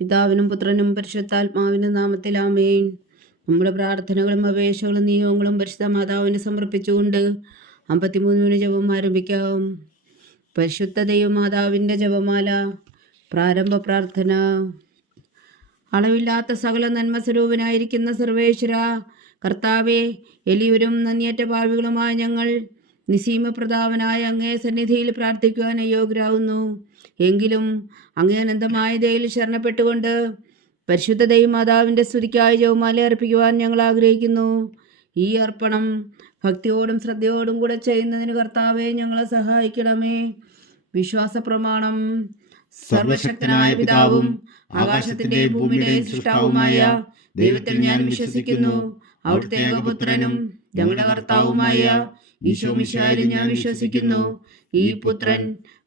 പിതാവിനും പുത്രനും പരിശുദ്ധാത്മാവിനും നാമത്തിൽ ആമേൻ. നമ്മുടെ പ്രാർത്ഥനകളും അപേക്ഷകളും നിയോഗങ്ങളും പരിശുദ്ധ മാതാവിന് സമർപ്പിച്ചുകൊണ്ട് 53 ജപം ആരംഭിക്കാം. പരിശുദ്ധ ദൈവമാതാവിൻ്റെ ജപമാല. പ്രാരംഭ പ്രാർത്ഥന. അളവില്ലാത്ത സകല നന്മ സ്വരൂപനായിരിക്കുന്ന സർവേശ്വര കർത്താവെ, എളിയവരും നന്ദിയേറ്റ പാപികളുമായ ഞങ്ങൾ നിസീമപ്രതാപനായ അങ്ങേ സന്നിധിയിൽ പ്രാർത്ഥിക്കുവാൻ അയോഗ്യരാകുന്നു. എങ്കിലും അങ്ങേ അനന്തമായ ദയയിൽ ശരണപ്പെട്ടുകൊണ്ട് പരിശുദ്ധ ദൈവമാതാവിൻ്റെ സ്തുതിക്കായി ജപമാല അർപ്പിക്കുവാൻ ഞങ്ങൾ ആഗ്രഹിക്കുന്നു. ഈ അർപ്പണം ഭക്തിയോടും ശ്രദ്ധയോടും കൂടെ ചെയ്യുന്നതിന് കർത്താവെ ഞങ്ങളെ സഹായിക്കണമേ. വിശ്വാസ പ്രമാണം. സർവശക്തനായ പിതാവും ആകാശത്തിന്റെയും ഭൂമിയുടെയും സൃഷ്ടാവുമായ ദൈവത്തിൽ ഞാൻ വിശ്വസിക്കുന്നു. അവിടുത്തെ ഏകപുത്രനും ഞങ്ങളുടെ കർത്താവുമായ ഈശോ മിശിഹായിലും ഞാൻ വിശ്വസിക്കുന്നു. ഈ പുത്രൻ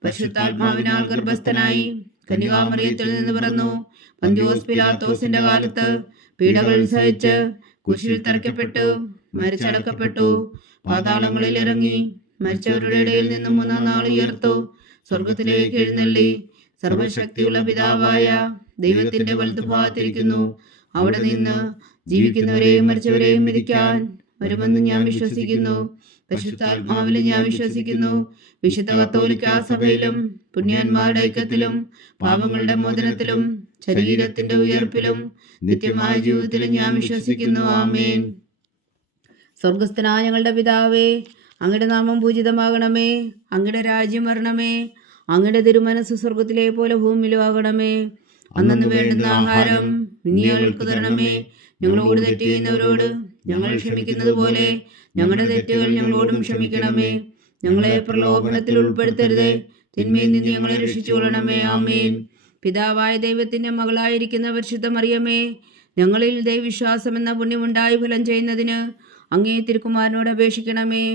പരിശുദ്ധാത്മാവിനാൽ ഗർഭസ്ഥനായി കന്യകാമറിയത്തിൽ നിന്ന് പിറന്നു. പന്തിയോസ് പിലാത്തോസിന്റെ കാലത്ത് പീഡകൾ സഹിച്ച് കുരിശിൽ തറയ്ക്കപ്പെട്ടു, മരിച്ചടക്കപ്പെട്ടു, പാതാളങ്ങളിൽ ഇറങ്ങി, മരിച്ചവരുടെ ഇടയിൽ നിന്നും 3-ാം നാൾ ഉയർത്തു, സ്വർഗത്തിലേക്ക് എഴുന്നള്ളി, സർവശക്തിയുള്ള പിതാവായ ദൈവത്തിന്റെ വലതുഭാഗത്തിരിക്കുന്നു. അവിടെ നിന്ന് ജീവിക്കുന്നവരെയും മരിച്ചവരെയും വിധിക്കാൻ വരുമെന്ന് ഞാൻ വിശ്വസിക്കുന്നു. പരിശുദ്ധാത്മാവിലും ഞാൻ വിശ്വസിക്കുന്നു. വിശുദ്ധ കത്തോലിക്കാ സഭയിലും പുണ്യാന്മാരുടെ ഐക്യത്തിലും പാപങ്ങളുടെ മോചനത്തിലും ശരീരത്തിന്റെ ഉയർപ്പിലും നിത്യമായ ജീവിതത്തിലും ഞാൻ വിശ്വസിക്കുന്നു. ആമേൻ. സ്വർഗസ്ഥനായ ഞങ്ങളുടെ പിതാവേ, അങ്ങയുടെ നാമം പൂജിതമാകണമേ. അങ്ങയുടെ രാജ്യം വരണമേ. അങ്ങയുടെ തിരുമനസ് സ്വർഗത്തിലെ പോലെ ഭൂമിയിലും ആകണമേ. അന്നു വേണ്ടുന്ന ആഹാരം ഇനി ഞങ്ങൾക്ക് തരണമേ. ഞങ്ങളോട് തെറ്റ് ചെയ്യുന്നവരോട് ഞങ്ങൾ ക്ഷമിക്കുന്നത് പോലെ ഞങ്ങളുടെ തെറ്റുകൾ ഞങ്ങളോടും ക്ഷമിക്കണമേ. ഞങ്ങളെ പ്രലോഭനത്തിൽ ഉൾപ്പെടുത്തരുതേ, തിന്മയിൽ നിന്ന് ഞങ്ങളെ രക്ഷിച്ചുകൊള്ളണമേ. ആമേൻ. പിതാവായ ദൈവത്തിന്റെ മകളായിരിക്കുന്ന പരിശുദ്ധ മറിയമേ, ഞങ്ങളിൽ ദൈവവിശ്വാസം എന്ന പുണ്യമുണ്ടായി ഫലം ചെയ്യുന്നതിന് അങ്ങേ തിരുക്കുമാരനോട് അപേക്ഷിക്കണമേ.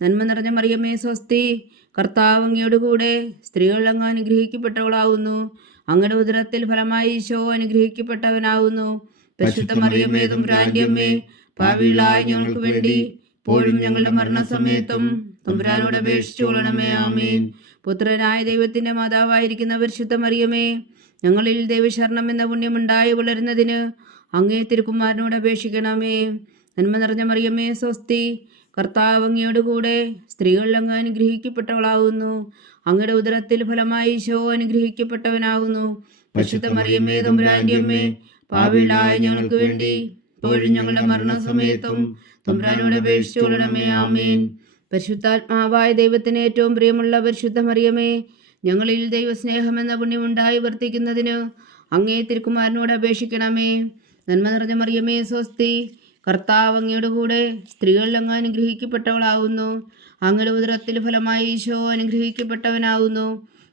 നന്മ നിറഞ്ഞ മറിയമേ സ്വസ്തി, കർത്താവ് അങ്ങയോട് കൂടെ സ്ത്രീകൾ അങ്ങ് അനുഗ്രഹിക്കപ്പെട്ടവളാകുന്നു. അങ്ങയുടെ ഉദരത്തിൽ ഫലമായി ഈശോ അനുഗ്രഹിക്കപ്പെട്ടവനാകുന്നു. പരിശുദ്ധ മറിയമേ തമ്പുരാന്റെ അമ്മേ, പാപികളായ ഞങ്ങൾക്ക് വേണ്ടി ഇപ്പോഴും ഞങ്ങളുടെ മരണസമയത്തും തമ്പുരാനോട് അപേക്ഷിച്ചു കൊള്ളണമേ. ആമേൻ. പുത്രനായ ദൈവത്തിന്റെ മാതാവായിരിക്കുന്ന പരിശുദ്ധ മറിയമേ, ഞങ്ങളിൽ ദൈവശരണം എന്ന പുണ്യമുണ്ടായി വളരുന്നതിന് അങ്ങേ തിരുക്കുമാരനോട് അപേക്ഷിക്കണമേ. നന്മ നിറഞ്ഞ മറിയമേ സ്വസ്തി, കർത്താവ് അങ്ങയോട് കൂടെ സ്ത്രീകൾ അങ്ങ് അനുഗ്രഹിക്കപ്പെട്ടവളാകുന്നു. അങ്ങയുടെ ഉദരത്തിൽ ഫലമായി ഈശോ അനുഗ്രഹിക്കപ്പെട്ടവനാകുന്നു. പരിശുദ്ധ മറിയമേ തമ്പുരാന്റെ അമ്മേ, പാപികളായ ഞങ്ങൾക്ക് വേണ്ടി ഇപ്പോഴും ഞങ്ങളുടെ മരണസമയത്തും തമ്പുരാനോട് അപേക്ഷിച്ചു കൊള്ളണമേ. ആമേൻ. പരിശുദ്ധാത്മാവായ ദൈവത്തിന് ഏറ്റവും പ്രിയമുള്ള പരിശുദ്ധ മറിയമേ, ഞങ്ങളിൽ ദൈവസ്നേഹമെന്ന പുണ്യമുണ്ടായി വർത്തിക്കുന്നതിന് അങ്ങേ തിരുക്കുമാരനോട് അപേക്ഷിക്കണമേ. നന്മ നിറഞ്ഞ മറിയമേ സ്വസ്തി, കർത്താവ് അങ്ങയുടെ കൂടെ സ്ത്രീകൾ അങ്ങ് അനുഗ്രഹിക്കപ്പെട്ടവളാകുന്നു. അങ്ങയുടെ ഉദരത്തിൽ ഫലമായി ഈശോ അനുഗ്രഹിക്കപ്പെട്ടവനാകുന്നു.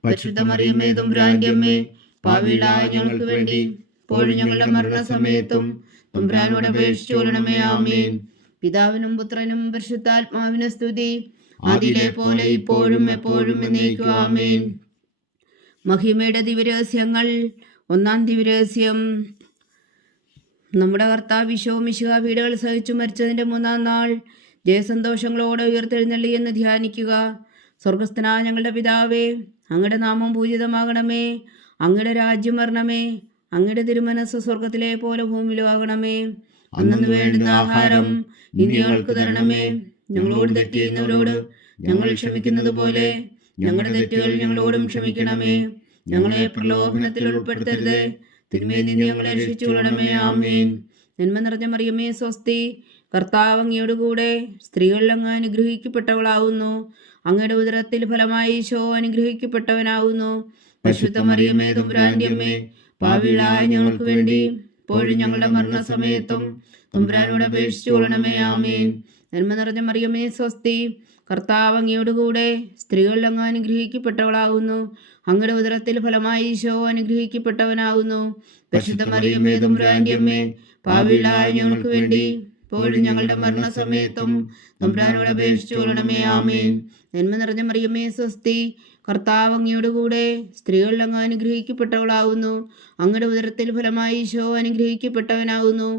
പരിശുദ്ധ മറിയമേ തമ്പുരാന്റെ അമ്മേ, പാപികളായ ഞങ്ങൾക്ക് വേണ്ടി ഇപ്പോഴും ഞങ്ങളുടെ മരണസമയത്തും തമ്പുരാനോട് അപേക്ഷിച്ചു കൊള്ളണമേ. ആമേൻ. പിതാവിനും പുത്രനും പരിശുദ്ധാത്മാവിനും സ്തുതി, അതിലെ പോലെ ഇപ്പോഴും എപ്പോഴും എന്നേക്കും. ആമേൻ. മഹിമയുടെ ദിവ്യരഹസ്യങ്ങൾ. 1-ാം ദിവ്യരഹസ്യം. നമ്മുടെ കർത്താവ് ഈശോ മിശിഹാ പീഡകൾ സഹിച്ചു മരിച്ചതിന്റെ 3-ാം നാൾ ജയസന്തോഷങ്ങളോടെ ഉയർത്തെഴുന്നള്ളി എന്ന് ധ്യാനിക്കുക. സ്വർഗസ്ഥനായ ഞങ്ങളുടെ പിതാവേ, അങ്ങയുടെ നാമം പൂജിതമാകണമേ. അങ്ങയുടെ രാജ്യം വരണമേ. അങ്ങയുടെ തിരുമനസ് സ്വർഗത്തിലെ പോലെ ഭൂമിയിലും ആകണമേ. അന്നു വേണ്ടുന്ന ആഹാരം ഇനി ഞങ്ങൾക്ക് തരണമേ. ഞങ്ങളോട് തെറ്റ് ചെയ്യുന്നവരോട് ഞങ്ങൾ ക്ഷമിക്കുന്നത് പോലെ ഞങ്ങളുടെ തെറ്റുകൾ ഞങ്ങളോടും ക്ഷമിക്കണമേ. ഞങ്ങളെ പ്രലോഭനത്തിൽ ഉൾപ്പെടുത്തരുത്, തിന്മയിൽ നിന്ന് ഞങ്ങളെ രക്ഷിച്ചു കൊള്ളണമേ. ആമേൻ. നന്മ നിറഞ്ഞ മറിയമേ സ്വസ്തി, കർത്താവ് അങ്ങയോട് കൂടെ സ്ത്രീകൾ അങ്ങ് അനുഗ്രഹിക്കപ്പെട്ടവളാകുന്നു. അങ്ങയുടെ ഉദരത്തിൽ ഫലമായി ഈശോ അനുഗ്രഹിക്കപ്പെട്ടവനാകുന്നു. പരിശുദ്ധ മറിയമേ തമ്പുരാന്റെ അമ്മേ, പാപികളായ ഞങ്ങൾക്ക് വേണ്ടി ഇപ്പോഴും ഞങ്ങളുടെ മരണസമയത്തും തമ്പുരാനോട് അപേക്ഷിച്ചു കൊള്ളണമേ. ആമേൻ. നന്മ നിറഞ്ഞ മറിയമേ സ്വസ്തി, കർത്താവ് അങ്ങയോട് കൂടെ സ്ത്രീകൾ അങ്ങ് അനുഗ്രഹിക്കപ്പെട്ടവളാകുന്നു. അങ്ങയുടെ ഉദരത്തിൽ ഫലമായി ഈശോ അനുഗ്രഹിക്കപ്പെട്ടവനാകുന്നു. പരിശുദ്ധ മറിയമേ തമ്പുരാന്റെ അമ്മേ, പാപികളായ ഞങ്ങൾക്ക് വേണ്ടി ഇപ്പോഴും ഞങ്ങളുടെ മരണസമയത്തും തമ്പുരാനോട് അപേക്ഷിച്ചു കൊള്ളണമേ. ആമേൻ. നന്മ നിറഞ്ഞ മറിയമേ സ്വസ്തി, കർത്താവ് അങ്ങയോട് കൂടെ സ്ത്രീകൾ അങ്ങ് അനുഗ്രഹിക്കപ്പെട്ടവളാകുന്നു. അങ്ങയുടെ ഉദരത്തിൽ ഫലമായി ഈശോ അനുഗ്രഹിക്കപ്പെട്ടവനാകുന്നു.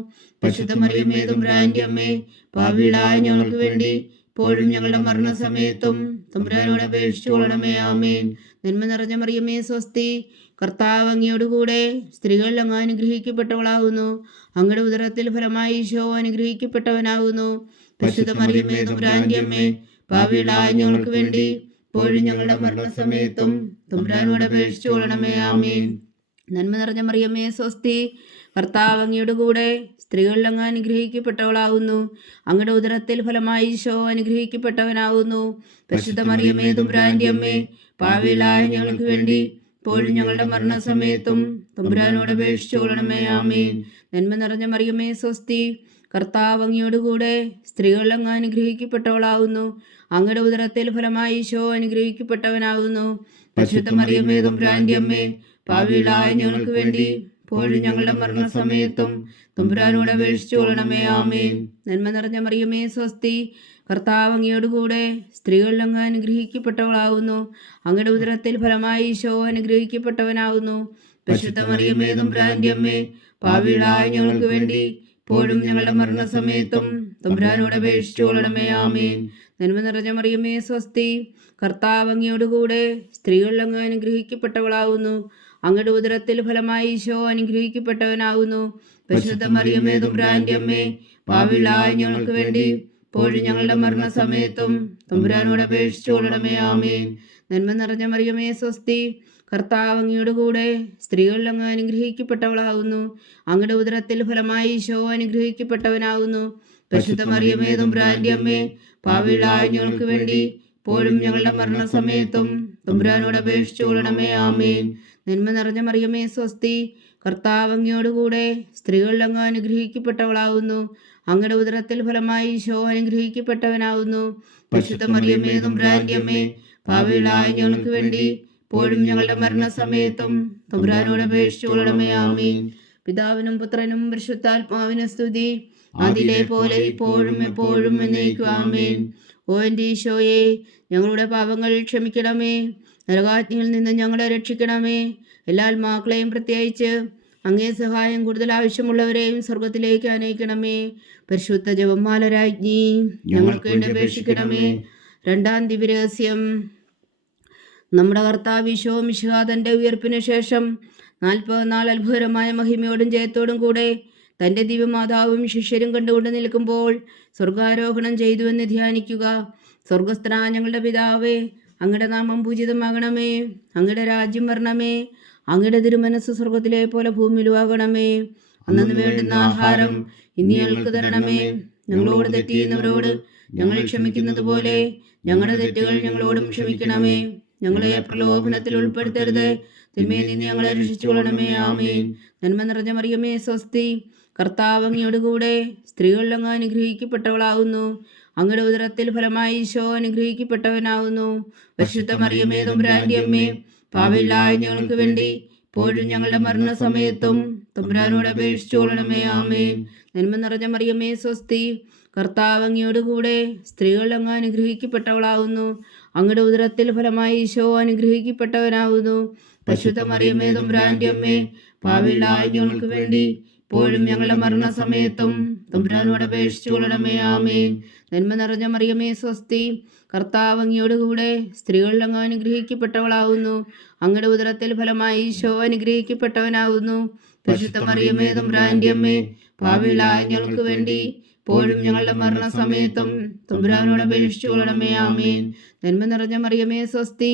പരിശുദ്ധ മറിയമേ തമ്പുരാന്റെ അമ്മേ, പാപികളായ ഞങ്ങൾക്ക് വേണ്ടി ഇപ്പോഴും ഞങ്ങളുടെ മരണസമയത്തും തമ്പുരാനോട് അപേക്ഷിച്ചു കൊള്ളണമേ. ആമേൻ. നന്മ നിറഞ്ഞ മറിയമേ സ്വസ്തി, കർത്താവ് അങ്ങയോടുകൂടെ സ്ത്രീകൾ അങ്ങ് അനുഗ്രഹിക്കപ്പെട്ടവളാകുന്നു. അങ്ങയുടെ ഉദരത്തിൽ ഫലമായി ഈശോ അനുഗ്രഹിക്കപ്പെട്ടവനാകുന്നു. പരിശുദ്ധ മറിയമേ തമ്പുരാന്റെ അമ്മേ, പാപികളായ ഞങ്ങൾക്ക് വേണ്ടി ഇപ്പോഴും ഞങ്ങളുടെ മരണസമയത്തും തമ്പുരാനോട് അപേക്ഷിച്ചു കൊള്ളണമേ. ആമേൻ. നന്മ നിറഞ്ഞ മറിയമേ സ്വസ്തി, കർത്താവ് അങ്ങയുടെ കൂടെ സ്ത്രീകളിൽ അങ്ങ് അനുഗ്രഹിക്കപ്പെട്ടവളാകുന്നു. അങ്ങയുടെ ഉദരത്തിൽ ഫലമായി ഈശോ അനുഗ്രഹിക്കപ്പെട്ടവനാകുന്നു. പരിശുദ്ധ മറിയമേ തമ്പുരാന്റെ അമ്മേ, പാപികളായ ഞങ്ങൾക്ക് വേണ്ടി ഇപ്പോഴും ഞങ്ങളുടെ മരണസമയത്തും തമ്പുരാനോട് അപേക്ഷിച്ചു കൊള്ളണമേ. ആമേൻ. നന്മ നിറഞ്ഞ മറിയമേ സ്വസ്തി, കർത്താവ് അങ്ങയോട് കൂടെ സ്ത്രീകളിൽ അങ്ങ് അനുഗ്രഹിക്കപ്പെട്ടവളാകുന്നു. അങ്ങയുടെ ഉദരത്തിൽ ഫലമായി ഈശോ അനുഗ്രഹിക്കപ്പെട്ടവനാകുന്നു. പരിശുദ്ധ മറിയമേ തമ്പുരാന്റെ അമ്മേ, പാപികളായ ഞങ്ങൾക്ക് വേണ്ടി ഇപ്പോഴും ഞങ്ങളുടെ മരണസമയത്തും തമ്പുരാനോട് അപേക്ഷിച്ചു കൊള്ളണമേ. ആമേൻ. നന്മ നിറഞ്ഞ മറിയമേ സ്വസ്തി, കർത്താവ് അങ്ങയോട് കൂടെ സ്ത്രീകളിൽ അങ്ങ് അനുഗ്രഹിക്കപ്പെട്ടവളാകുന്നു. അങ്ങയുടെ ഉദരത്തിൽ ഫലമായി ഈശോ അനുഗ്രഹിക്കപ്പെട്ടവനാകുന്നു. പരിശുദ്ധ മറിയമേ തമ്പുരാന്റെ അമ്മേ, പാപികളായ ഞങ്ങൾക്ക് വേണ്ടി ഇപ്പോഴും ഞങ്ങളുടെ മരണസമയത്തും തമ്പുരാനോട് അപേക്ഷിച്ചു കൊള്ളണമേ. ആമേൻ. നന്മ നിറഞ്ഞ മറിയമേ സ്വസ്തി, കർത്താവ് അങ്ങയോട് കൂടെ സ്ത്രീകളിൽ അങ്ങ് അനുഗ്രഹിക്കപ്പെട്ടവളാകുന്നു. അങ്ങയുടെ ഉദരത്തിൽ ഫലമായി ഈശോ അനുഗ്രഹിക്കപ്പെട്ടവനാകുന്നു. പരിശുദ്ധ മറിയമേ തമ്പുരാന്റെ അമ്മേ, പാപികളായ ഞങ്ങൾക്ക് വേണ്ടി ഇപ്പോഴും ഞങ്ങളുടെ മരണസമയത്തും തമ്പുരാനോട് അപേക്ഷിച്ചു കൊള്ളണമേ. ആമേൻ. നന്മ നിറഞ്ഞ മറിയമേ സ്വസ്തി, കർത്താവ് അങ്ങയോട് കൂടെ സ്ത്രീകളിൽ അങ്ങ് അനുഗ്രഹിക്കപ്പെട്ടവളാകുന്നു. അങ്ങയുടെ ഉദരത്തിൽ ഫലമായി ഈശോ അനുഗ്രഹിക്കപ്പെട്ടവനാകുന്നു. പരിശുദ്ധ മറിയമേ തമ്പുരാന്റെ അമ്മേ, പാപികളായ ഞങ്ങൾക്ക് വേണ്ടി ഇപ്പോഴും ഞങ്ങളുടെ മരണസമയത്തും തമ്പുരാനോട് അപേക്ഷിച്ചു കൊള്ളണമേ. ആമേൻ. നന്മ നിറഞ്ഞ മറിയമേ സ്വസ്തി, കർത്താവ് അങ്ങയോട് കൂടെ സ്ത്രീകളിൽ അങ്ങ് അനുഗ്രഹിക്കപ്പെട്ടവളാകുന്നു. അങ്ങയുടെ ഉദരത്തിൽ ഫലമായി ഈശോ അനുഗ്രഹിക്കപ്പെട്ടവനാകുന്നു. പരിശുദ്ധ മറിയമേ തമ്പുരാന്റെ അമ്മേ, പാപികളായ ഞങ്ങൾക്ക് വേണ്ടി ഇപ്പോഴും ഞങ്ങളുടെ മരണസമയത്തും തമ്പുരാനോട് അപേക്ഷിച്ചു കൊള്ളണമേ. ആമേൻ. പിതാവിനും പുത്രനും പരിശുദ്ധാത്മാവിനും സ്തുതി, അതിലെ പോലെ ഇപ്പോഴും എപ്പോഴും എന്നേക്കും. ആമേൻ. ഓ എൻ്റെ ഈശോയെ, ഞങ്ങളുടെ പാപങ്ങൾ ക്ഷമിക്കണമേ. നരകാഗ്നിയിൽ നിന്ന് ഞങ്ങളെ രക്ഷിക്കണമേ. എല്ലാ ആത്മാക്കളെയും പ്രത്യേകിച്ച് അങ്ങേ സഹായം കൂടുതൽ ആവശ്യമുള്ളവരെയും സ്വർഗത്തിലേക്ക് അനയിക്കണമേ. പരിശുദ്ധ ജപമാല രാജ്ഞി, ഞങ്ങൾക്ക് വേണ്ടി അപേക്ഷിക്കണമേ. രണ്ടാം ദിവ്യരഹസ്യം. നമ്മുടെ കർത്താവ് ഈശോ മിശിഹാ തൻ്റെ ഉയർപ്പിന് ശേഷം 40 നാൾ അത്ഭുതകരമായ മഹിമയോടും ജയത്തോടും കൂടെ തൻ്റെ ദിവ്യമാതാവും ശിഷ്യരും കണ്ടുകൊണ്ട് നിൽക്കുമ്പോൾ സ്വർഗാരോഹണം ചെയ്തുവെന്ന് ധ്യാനിക്കുക. സ്വർഗസ്ഥനായ ഞങ്ങളുടെ പിതാവേ, അങ്ങയുടെ നാമം പൂജിതമാകണമേ. അങ്ങയുടെ രാജ്യം വരണമേ. അങ്ങയുടെ തിരുമനസ് സ്വർഗത്തിലെ പോലെ ഭൂമിയിലുമാകണമേ. അന്നു വേണ്ടുന്ന ആഹാരം ഇനി ഞങ്ങൾക്ക് തരണമേ. ഞങ്ങളോട് തെറ്റ് ചെയ്യുന്നവരോട് ഞങ്ങൾ ക്ഷമിക്കുന്നത് പോലെ ഞങ്ങളുടെ തെറ്റുകൾ ഞങ്ങളോടും ക്ഷമിക്കണമേ. ഞങ്ങളെ പ്രലോഭനത്തിൽ ഉൾപ്പെടുത്തരുത്, തിന്മയിൽ നിന്ന് ഞങ്ങളെ രക്ഷിച്ചു കൊള്ളണമേ. ആമേൻ. നന്മ നിറഞ്ഞ മറിയമേ സ്വസ്തി, കർത്താവ് അങ്ങയോട് കൂടെ സ്ത്രീകളിൽ അങ്ങ് അനുഗ്രഹിക്കപ്പെട്ടവളാകുന്നു. അങ്ങയുടെ ഉദരത്തിൽ ഫലമായി ഈശോ അനുഗ്രഹിക്കപ്പെട്ടവനാകുന്നു. പരിശുദ്ധ മറിയമേ തമ്പുരാന്റെ അമ്മേ, പാപികളായ ഞങ്ങൾക്ക് വേണ്ടി ഇപ്പോഴും ഞങ്ങളുടെ മരണസമയത്തും തമ്പുരാനോട് അപേക്ഷിച്ചു കൊള്ളണമേ. ആമേൻ. നന്മ നിറഞ്ഞ മറിയമേ സ്വസ്തി, കർത്താവ് അങ്ങയോട് കൂടെ സ്ത്രീകളിൽ അങ്ങ് അനുഗ്രഹിക്കപ്പെട്ടവളാകുന്നു. അങ്ങയുടെ ഉദരത്തിൽ ഫലമായി ഈശോ അനുഗ്രഹിക്കപ്പെട്ടവനാകുന്നു. പരിശുദ്ധ മറിയമേ തമ്പുരാന്റെ അമ്മേ, പാപികളായ ഞങ്ങൾക്ക് വേണ്ടി ഇപ്പോഴും ഞങ്ങളുടെ മരണസമയത്തും തമ്പുരാനോട് അപേക്ഷിച്ചു കൊള്ളണമേ. ആമേൻ. നന്മ നിറഞ്ഞ മറിയമേ സ്വസ്തി, കർത്താവ് അങ്ങയോട് കൂടെ സ്ത്രീകളിൽ അങ്ങ് അനുഗ്രഹിക്കപ്പെട്ടവളാകുന്നു. അങ്ങയുടെ ഉദരത്തിൽ ഫലമായി ഈശോ അനുഗ്രഹിക്കപ്പെട്ടവനാകുന്നു. പരിശുദ്ധ മറിയമേ തമ്പുരാന്റെ അമ്മേ, പാപികളായ ഞങ്ങൾക്ക് വേണ്ടി ഇപ്പോഴും ഞങ്ങളുടെ മരണസമയത്തും തമ്പുരാനോട് അപേക്ഷിച്ചു കൊള്ളണമേ. ആമേൻ. നന്മ നിറഞ്ഞ മറിയമേ സ്വസ്തി,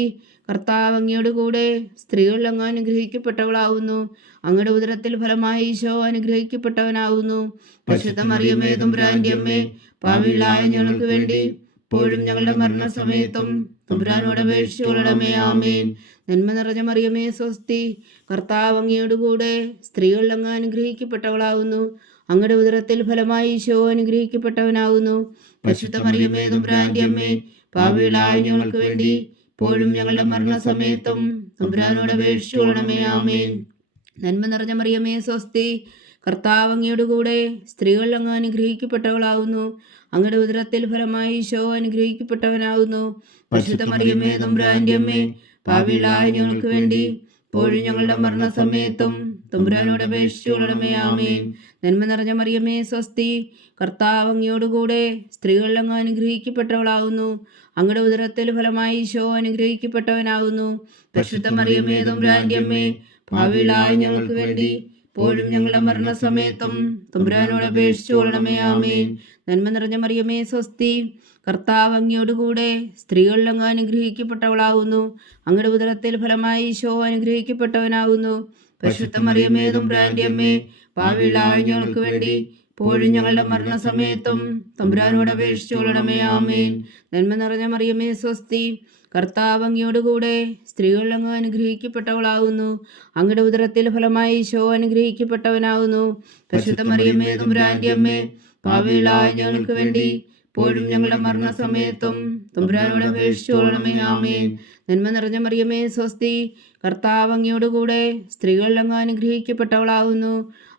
കർത്താവ് അങ്ങയോട് കൂടെ സ്ത്രീകളിൽ അങ്ങ് അനുഗ്രഹിക്കപ്പെട്ടവളാകുന്നു. അങ്ങയുടെ ഉദരത്തിൽ ഫലമായി ഈശോ അനുഗ്രഹിക്കപ്പെട്ടവനാകുന്നു. പരിശുദ്ധ മറിയമേ തമ്പുരാന്റെ അമ്മേ, പാപികളായ ഞങ്ങൾക്ക് വേണ്ടി ഇപ്പോഴും ഞങ്ങളുടെ മരണസമയത്തും തമ്പുരാനോട് അപേക്ഷിച്ചു കൊള്ളണമേ. ആമേൻ. നന്മ നിറഞ്ഞ മറിയമേ സ്വസ്തി, കർത്താവ് അങ്ങയോട് കൂടെ സ്ത്രീകളിൽ അങ്ങ് അനുഗ്രഹിക്കപ്പെട്ടവളാകുന്നു. അങ്ങയുടെ ഉദരത്തിൽ ഫലമായി ഈശോ അനുഗ്രഹിക്കപ്പെട്ടവനാകുന്നു. പരിശുദ്ധ മറിയമേ തമ്പുരാന്റെ അമ്മേ, പാപികളായ ഞങ്ങൾക്ക് വേണ്ടി ഇപ്പോഴും ഞങ്ങളുടെ മരണസമയത്തും തമ്പുരാനോട് അപേക്ഷിച്ചു കൊള്ളണമേ. ആമേൻ. നന്മ നിറഞ്ഞ മറിയമേ സ്വസ്തി, കർത്താവ് അങ്ങയോട് കൂടെ സ്ത്രീകളിൽ അങ്ങ് അനുഗ്രഹിക്കപ്പെട്ടവളാകുന്നു. അങ്ങയുടെ ഉദരത്തിൽ ഫലമായി ഈശോ അനുഗ്രഹിക്കപ്പെട്ടവനാകുന്നു. പരിശുദ്ധ മറിയമേ തമ്പുരാന്റെ അമ്മേ, പാപികളായ ഞങ്ങൾക്ക് വേണ്ടി ഇപ്പോഴും ഞങ്ങളുടെ മരണസമയത്തും തമ്പുരാനോട് അപേക്ഷിച്ചു കൊള്ളണമേ. ആമേൻ. നന്മ നിറഞ്ഞ മറിയമേ സ്വസ്തി, കർത്താവ് അങ്ങയോട് കൂടെ സ്ത്രീകളിൽ അങ്ങ് അനുഗ്രഹിക്കപ്പെട്ടവളാകുന്നു. അങ്ങയുടെ ഉദരത്തിൽ ഫലമായി ഈശോ അനുഗ്രഹിക്കപ്പെട്ടവനാകുന്നു. പരിശുദ്ധ മറിയമേ തമ്പുരാന്റെ അമ്മേ, ഭാവിയിലായ ഞങ്ങൾക്ക് വേണ്ടി ഇപ്പോഴും ഞങ്ങളുടെ മരണസമയത്തും തമ്പുരാനോട് അപേക്ഷിച്ചു കൊള്ളണമേ. ആമേൻ. നന്മ നിറഞ്ഞ മറിയമേ സ്വസ്തി, കർത്താവ് അങ്ങയോടുകൂടെ സ്ത്രീകളിൽ അങ്ങ് അനുഗ്രഹിക്കപ്പെട്ടവളാകുന്നു. അങ്ങയുടെ ഉദരത്തിൽ ഫലമായി ഈശോ അനുഗ്രഹിക്കപ്പെട്ടവനാകുന്നു. പരിശുദ്ധ മറിയമേ തമ്പുരാന്റെ അമ്മേ, ഭാവിയിലായ ഞങ്ങൾക്ക് വേണ്ടി ഇപ്പോഴും ഞങ്ങളുടെ മരണസമയത്തും തമ്പുരാനോട് അപേക്ഷിച്ചു കൊള്ളണമേ. ആമേൻ. നന്മ നിറഞ്ഞ മറിയമേ സ്വസ്തി, കർത്താവ് അങ്ങയോടുകൂടെ സ്ത്രീകളിൽ അങ്ങ് അനുഗ്രഹിക്കപ്പെട്ടവളാകുന്നു. അങ്ങയുടെ ഉദരത്തിൽ ഫലമായി ഈശോ അനുഗ്രഹിക്കപ്പെട്ടവനാകുന്നു. പരിശുദ്ധ മറിയമേ തമ്പുരാന്റെ അമ്മേ, ഭാവിയിലായ ഞങ്ങൾക്ക് വേണ്ടി ഇപ്പോഴും ഞങ്ങളുടെ മരണസമയത്തും തമ്പുരാനോട് അപേക്ഷിച്ചു കൊള്ളണമേ. ആമേൻ. നന്മ നിറഞ്ഞ മറിയമേ സ്വസ്തി, കർത്താവ് അങ്ങയോടുകൂടെ സ്ത്രീകളിൽ അങ്ങ് അനുഗ്രഹിക്കപ്പെട്ടവളാകുന്നു.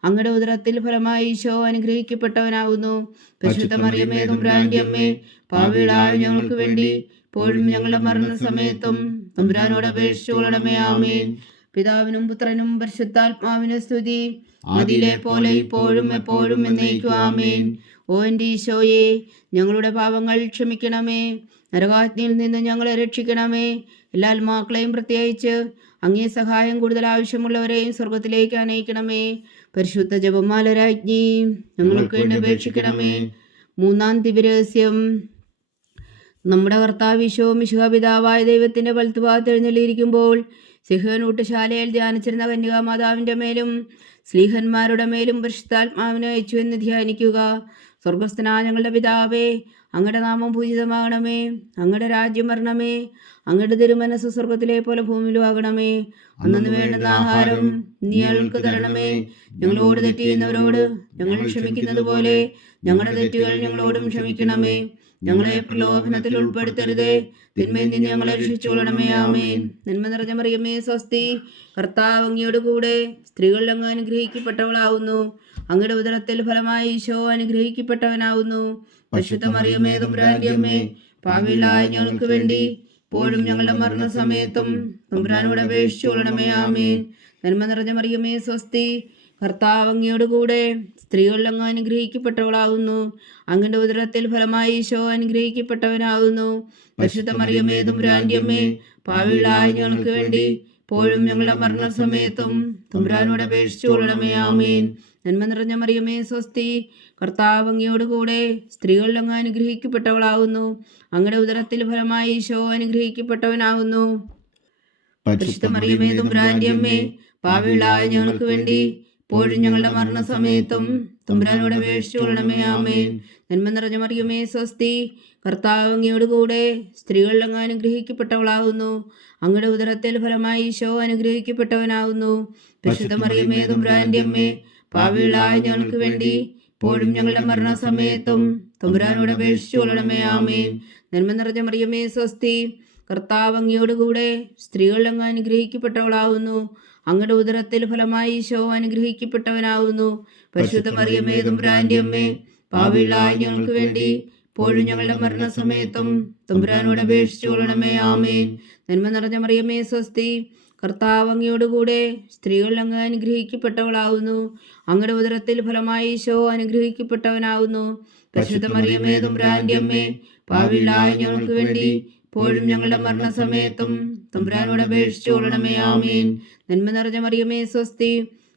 അങ്ങയുടെ ഉദരത്തിൽ ഫലമായി ഈശോ അനുഗ്രഹിക്കപ്പെട്ടവനാകുന്നു. പരിശുദ്ധ മറിയമേ തമ്പുരാന്റെ അമ്മേ, ഭാവിയിലായ ഞങ്ങൾക്ക് വേണ്ടി ഇപ്പോഴും ഞങ്ങളുടെ മരണസമയത്തും തമ്പുരാനോട് അപേക്ഷിച്ചു കൊള്ളണമേ. ആമേൻ. പിതാവിനും പുത്രനും പരിശുദ്ധാത്മാവിനും സ്തുതി, അതിലെ പോലെ ഇപ്പോഴും എപ്പോഴും എന്നേക്കും. ആമേൻ. ഓ എൻ്റെ ഈശോയെ, ഞങ്ങളുടെ പാപങ്ങൾ ക്ഷമിക്കണമേ. നരകാഗ്നിയിൽ നിന്ന് ഞങ്ങളെ രക്ഷിക്കണമേ. എല്ലാ ആത്മാക്കളെയും പ്രത്യേകിച്ച് അങ്ങേ സഹായം കൂടുതൽ ആവശ്യമുള്ളവരെയും സ്വർഗത്തിലേക്ക് അനയിക്കണമേ. പരിശുദ്ധ ജപമാല രാജ്ഞി, ഞങ്ങൾക്ക് വേണ്ടി അപേക്ഷിക്കണമേ. മൂന്നാം ദിവ്യരഹസ്യം. നമ്മുടെ കർത്താവ് ഈശോ മിശിഹാ പിതാവായ ദൈവത്തിന്റെ വലത്തുഭാഗത്ത് എഴുന്നള്ളിയിരിക്കുമ്പോൾ സിഹോൻ ഊട്ടുശാലയിൽ ധ്യാനിച്ചിരുന്ന കന്യകാമാതാവിന്റെ മേലും സ്ലീഹന്മാരുടെ മേലും പരിശുദ്ധാത്മാവിനെ അയച്ചു എന്ന് ധ്യാനിക്കുക. സ്വർഗസ്ഥനായ ഞങ്ങളുടെ പിതാവേ, അങ്ങയുടെ നാമം പൂജിതമാകണമേ. അങ്ങയുടെ രാജ്യം വരണമേ. അങ്ങയുടെ തിരുമനസ് സ്വർഗത്തിലെ പോലെ ഭൂമിയിലും ആകണമേ. അന്നു വേണ്ടുന്ന ആഹാരം നീ ഞങ്ങൾക്ക് തരണമേ. ഞങ്ങളോട് തെറ്റ് ചെയ്യുന്നവരോട് ഞങ്ങൾ ക്ഷമിക്കുന്നത് പോലെ ഞങ്ങളുടെ തെറ്റുകൾ ഞങ്ങളോടും ക്ഷമിക്കണമേ. ഞങ്ങളെ പ്രലോഭനത്തിൽ ഉൾപ്പെടുത്തരുതേ, തിന്മയിൽ നിന്ന് ഞങ്ങളെ രക്ഷിച്ചുകൊള്ളണമേ. ആമേൻ. നന്മ നിറഞ്ഞ മറിയമേ സ്വസ്തി, കർത്താവ് അങ്ങയോടുകൂടെ സ്ത്രീകളിൽ അങ്ങ് അനുഗ്രഹിക്കപ്പെട്ടവളാവുന്നു. അങ്ങയുടെ ഉദരത്തിൽ ഫലമായി ഈശോ അനുഗ്രഹിക്കപ്പെട്ടവനാവുന്നു. പരിശുദ്ധ മറിയമേ തമ്പുരാന്റെ അമ്മേ, പാപികളായ ഞങ്ങൾക്ക് വേണ്ടി ഇപ്പോഴും ഞങ്ങളുടെ മരണസമയത്തും തമ്പുരാനോട് അപേക്ഷിച്ചു കൊള്ളണമേ. ആമേൻ. നന്മ നിറഞ്ഞ മറിയമേ സ്വസ്തി, കർത്താവ് അങ്ങയോടുകൂടെ സ്ത്രീകളിൽ അങ്ങ് അനുഗ്രഹിക്കപ്പെട്ടവളാവുന്നു. അങ്ങയുടെ ഉദരത്തിൽ ഫലമായി ഈശോ അനുഗ്രഹിക്കപ്പെട്ടവനാകുന്നു. പരിശുദ്ധ മറിയമേ തമ്പുരാന്റെ അമ്മേ, പാപികളായ ഞങ്ങൾക്ക് വേണ്ടി ഇപ്പോഴും ഞങ്ങളുടെ മരണസമയത്തും തമ്പുരാനോട് അപേക്ഷിച്ചു കൊള്ളണമേ. ആമേൻ. നന്മ നിറഞ്ഞ മറിയമേ സ്വസ്തി, കർത്താവ് അങ്ങയോടുകൂടെ സ്ത്രീകളിൽ അങ്ങ് അനുഗ്രഹിക്കപ്പെട്ടവളാകുന്നു. അങ്ങയുടെ ഉദരത്തിൽ ഫലമായി ഈശോ അനുഗ്രഹിക്കപ്പെട്ടവനാകുന്നു. പരിശുദ്ധ മറിയമേ തമ്പുരാന്റെ അമ്മേ, പാപികളായ ഞങ്ങൾക്ക് വേണ്ടി ഇപ്പോഴും ഞങ്ങളുടെ മരണസമയത്തും തമ്പുരാനോട് അപേക്ഷിച്ചു കൊള്ളണമേ. ആമേൻ. നന്മ നിറഞ്ഞ മറിയമേ സ്വസ്തി, കർത്താവ് അങ്ങയോടുകൂടെ സ്ത്രീകളിൽ അങ്ങ് അനുഗ്രഹിക്കപ്പെട്ടവളാകുന്നു. അങ്ങയുടെ ഉദരത്തിൽ ഫലമായി ഈശോ അനുഗ്രഹിക്കപ്പെട്ടവനാകുന്നു. പരിശുദ്ധ മറിയമേ തമ്പുരാന്റെ അമ്മേ, പാപികളായ ഞങ്ങൾക്ക് വേണ്ടി ഇപ്പോഴും ഞങ്ങളുടെ മരണസമയത്തും തമ്പുരാനോട് അപേക്ഷിച്ചു കൊള്ളണമേ. ആമേൻ. നന്മ നിറഞ്ഞ മറിയമേ സ്വസ്തി, കർത്താവ് അങ്ങയോടുകൂടെ സ്ത്രീകളിൽ അങ്ങ് അനുഗ്രഹിക്കപ്പെട്ടവളാകുന്നു. അങ്ങയുടെ ഉദരത്തിൽ ഫലമായി ഈശോ അനുഗ്രഹിക്കപ്പെട്ടവനാകുന്നു. പരിശുദ്ധ മറിയമേ തമ്പുരാന്റെ അമ്മേ, പാപികളായ ഞങ്ങൾക്ക് വേണ്ടി ഇപ്പോഴും ഞങ്ങളുടെ മരണസമയത്തും തമ്പുരാനോട് അപേക്ഷിച്ചു കൊള്ളണമേ. ആമേൻ. നന്മ നിറഞ്ഞ മറിയമേ സ്വസ്തി, കർത്താവ് അങ്ങയോടുകൂടെ സ്ത്രീകളിൽ അങ്ങ് അനുഗ്രഹിക്കപ്പെട്ടവളാകുന്നു. അങ്ങയുടെ ഉദരത്തിൽ ഫലമായി ഈശോ അനുഗ്രഹിക്കപ്പെട്ടവനാകുന്നു. പരിശുദ്ധ മറിയമേ തമ്പുരാന്റെ അമ്മേ, പാപികളായ ഞങ്ങൾക്ക് വേണ്ടി ഇപ്പോഴും ഞങ്ങളുടെ മരണസമയത്തും തമ്പുരാനോട് അപേക്ഷിച്ചു കൊള്ളണമേ. ആമേൻ. നന്മ നിറഞ്ഞ മറിയമേ സ്വസ്തി,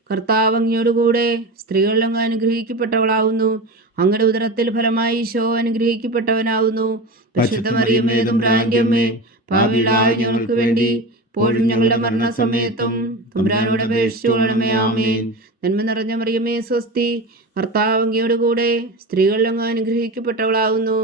കർത്താവ് അങ്ങയോടുകൂടെ സ്ത്രീകളിൽ അങ്ങ് അനുഗ്രഹിക്കപ്പെട്ടവളാകുന്നു. അങ്ങയുടെ ഉദരത്തിൽ ഫലമായി ഈശോ അനുഗ്രഹിക്കപ്പെട്ടവനാകുന്നു. പരിശുദ്ധ മറിയമേ തമ്പുരാന്റെ അമ്മേ, പാപികളായ ഞങ്ങൾക്ക് വേണ്ടി ഇപ്പോഴും ഞങ്ങളുടെ മരണസമയത്തും തമ്പുരാനോട് അപേക്ഷിച്ചു കൊള്ളണമേ. ആമേൻ. നന്മ നിറഞ്ഞ മറിയമേ സ്വസ്തി, കർത്താവ് അങ്ങയോടുകൂടെ സ്ത്രീകളിൽ അങ്ങ് അനുഗ്രഹിക്കപ്പെട്ടവളാകുന്നു.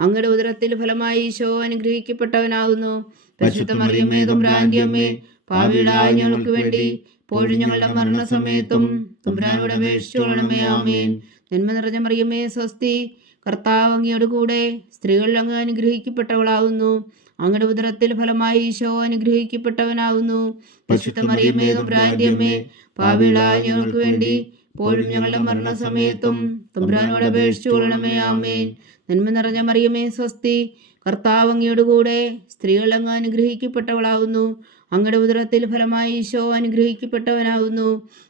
അങ്ങയുടെ ഉദരത്തിൽ ഫലമായി ഈശോ അനുഗ്രഹിക്കപ്പെട്ടവനാകുന്നു. പരിശുദ്ധ മറിയമേ തമ്പുരാന്റെ അമ്മേ, പാപികളായ ഞങ്ങൾക്ക് വേണ്ടി ഇപ്പോഴും ഞങ്ങളുടെ മരണസമയത്തും തമ്പുരാനോട് അപേക്ഷിച്ചു കൊള്ളണമേ. ആമേൻ. നന്മ നിറഞ്ഞ മറിയമേ സ്വസ്തി, കർത്താവ് അങ്ങയോടുകൂടെ സ്ത്രീകളിൽ അങ്ങ് അനുഗ്രഹിക്കപ്പെട്ടവളാകുന്നു. അങ്ങയുടെ ഉദരത്തിൽ ഫലമായി ഈശോ അനുഗ്രഹിക്കപ്പെട്ടവനാകുന്നു. പരിശുദ്ധ മറിയമേ തമ്പുരാന്റെ അമ്മേ, പാപികളായ ഞങ്ങൾക്ക് വേണ്ടി ഇപ്പോഴും ഞങ്ങളുടെ മരണസമയത്തും തമ്പുരാനോട് അപേക്ഷിച്ചു കൊള്ളണമേ. ആമേൻ. നന്മ നിറഞ്ഞ മറിയമേ സ്വസ്തി, കർത്താവ് അങ്ങയോടുകൂടെ സ്ത്രീകളിൽ അങ്ങ് അനുഗ്രഹിക്കപ്പെട്ടവളാകുന്നു. അങ്ങയുടെ ഉദരത്തിൽ ഫലമായി ഈശോ അനുഗ്രഹിക്കപ്പെട്ടവനാകുന്നു.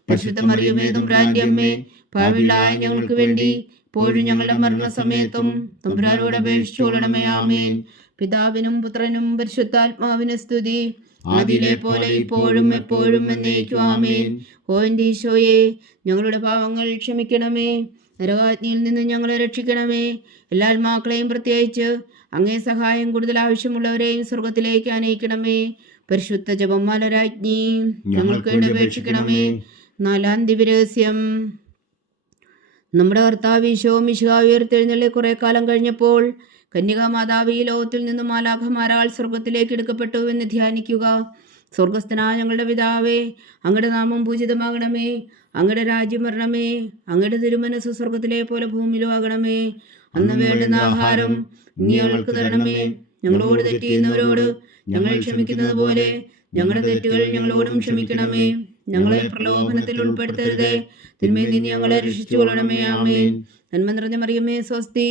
പരിശുദ്ധ മറിയമേ തമ്പുരാന്റെ അമ്മേ, പാപികളായ ഞങ്ങൾക്ക് വേണ്ടി ഇപ്പോഴും ഞങ്ങളുടെ മരണസമയത്തും തമ്പുരാനോട് അപേക്ഷിച്ചു കൊള്ളണമേ. ആമേൻ. പിതാവിനും പുത്രനും പരിശുദ്ധാത്മാവിനും സ്തുതി, ആദിയിലെ പോലെ ഇപ്പോഴും എപ്പോഴും എന്നേക്കും ആമേൻ. ഓ എൻ്റെ ഈശോയെ, ഞങ്ങളുടെ പാവങ്ങൾ ക്ഷമിക്കണമേ. നരകാഗ്നിയിൽ നിന്ന് ഞങ്ങളെ രക്ഷിക്കണമേ. എല്ലാ ആത്മാക്കളെയും പ്രത്യേകിച്ച് അങ്ങേ സഹായം കൂടുതൽ ആവശ്യമുള്ളവരെയും സ്വർഗത്തിലേക്ക് അനയിക്കണമേ. പരിശുദ്ധ ജപമാല രാജ്ഞി, ഞങ്ങൾക്ക് വേണ്ടി അപേക്ഷിക്കണമേ. നാലാം ദിവ്യരഹസ്യം. നമ്മുടെ കർത്താവ് ഈശോ മിശിഹാ ഉയർത്തെഴുന്നള്ളി കുറെ കാലം കഴിഞ്ഞപ്പോൾ കന്യകാമാതാവ് ഈ ലോകത്തിൽ നിന്ന് മാലാഖമാരാൽ സ്വർഗത്തിലേക്ക് എടുക്കപ്പെട്ടു എന്ന് ധ്യാനിക്കുക. സ്വർഗസ്ഥനായ ഞങ്ങളുടെ പിതാവേ, അങ്ങയുടെ നാമം പൂജിതമാകണമേ. അങ്ങയുടെ രാജ്യം വരണമേ. അങ്ങയുടെ തിരുമനസ് സ്വർഗത്തിലെ പോലെ ഭൂമിയിലും ആകണമേ. അന്ന് വേണ്ടുന്ന ആഹാരം ഇനി ഞങ്ങൾക്ക് തരണമേ. ഞങ്ങളോട് തെറ്റ് ചെയ്യുന്നവരോട് ഞങ്ങൾ ക്ഷമിക്കുന്നത് പോലെ ഞങ്ങളുടെ തെറ്റുകൾ ഞങ്ങളോടും ക്ഷമിക്കണമേ. ഞങ്ങളെ പ്രലോഭനത്തിൽ ഉൾപ്പെടുത്തരുതേ, തിന്മയിൽ നിന്ന് ഞങ്ങളെ രക്ഷിച്ചുകൊള്ളണമേ. ആമേൻ. നന്മ നിറഞ്ഞ മറിയമേ, സ്വസ്തി.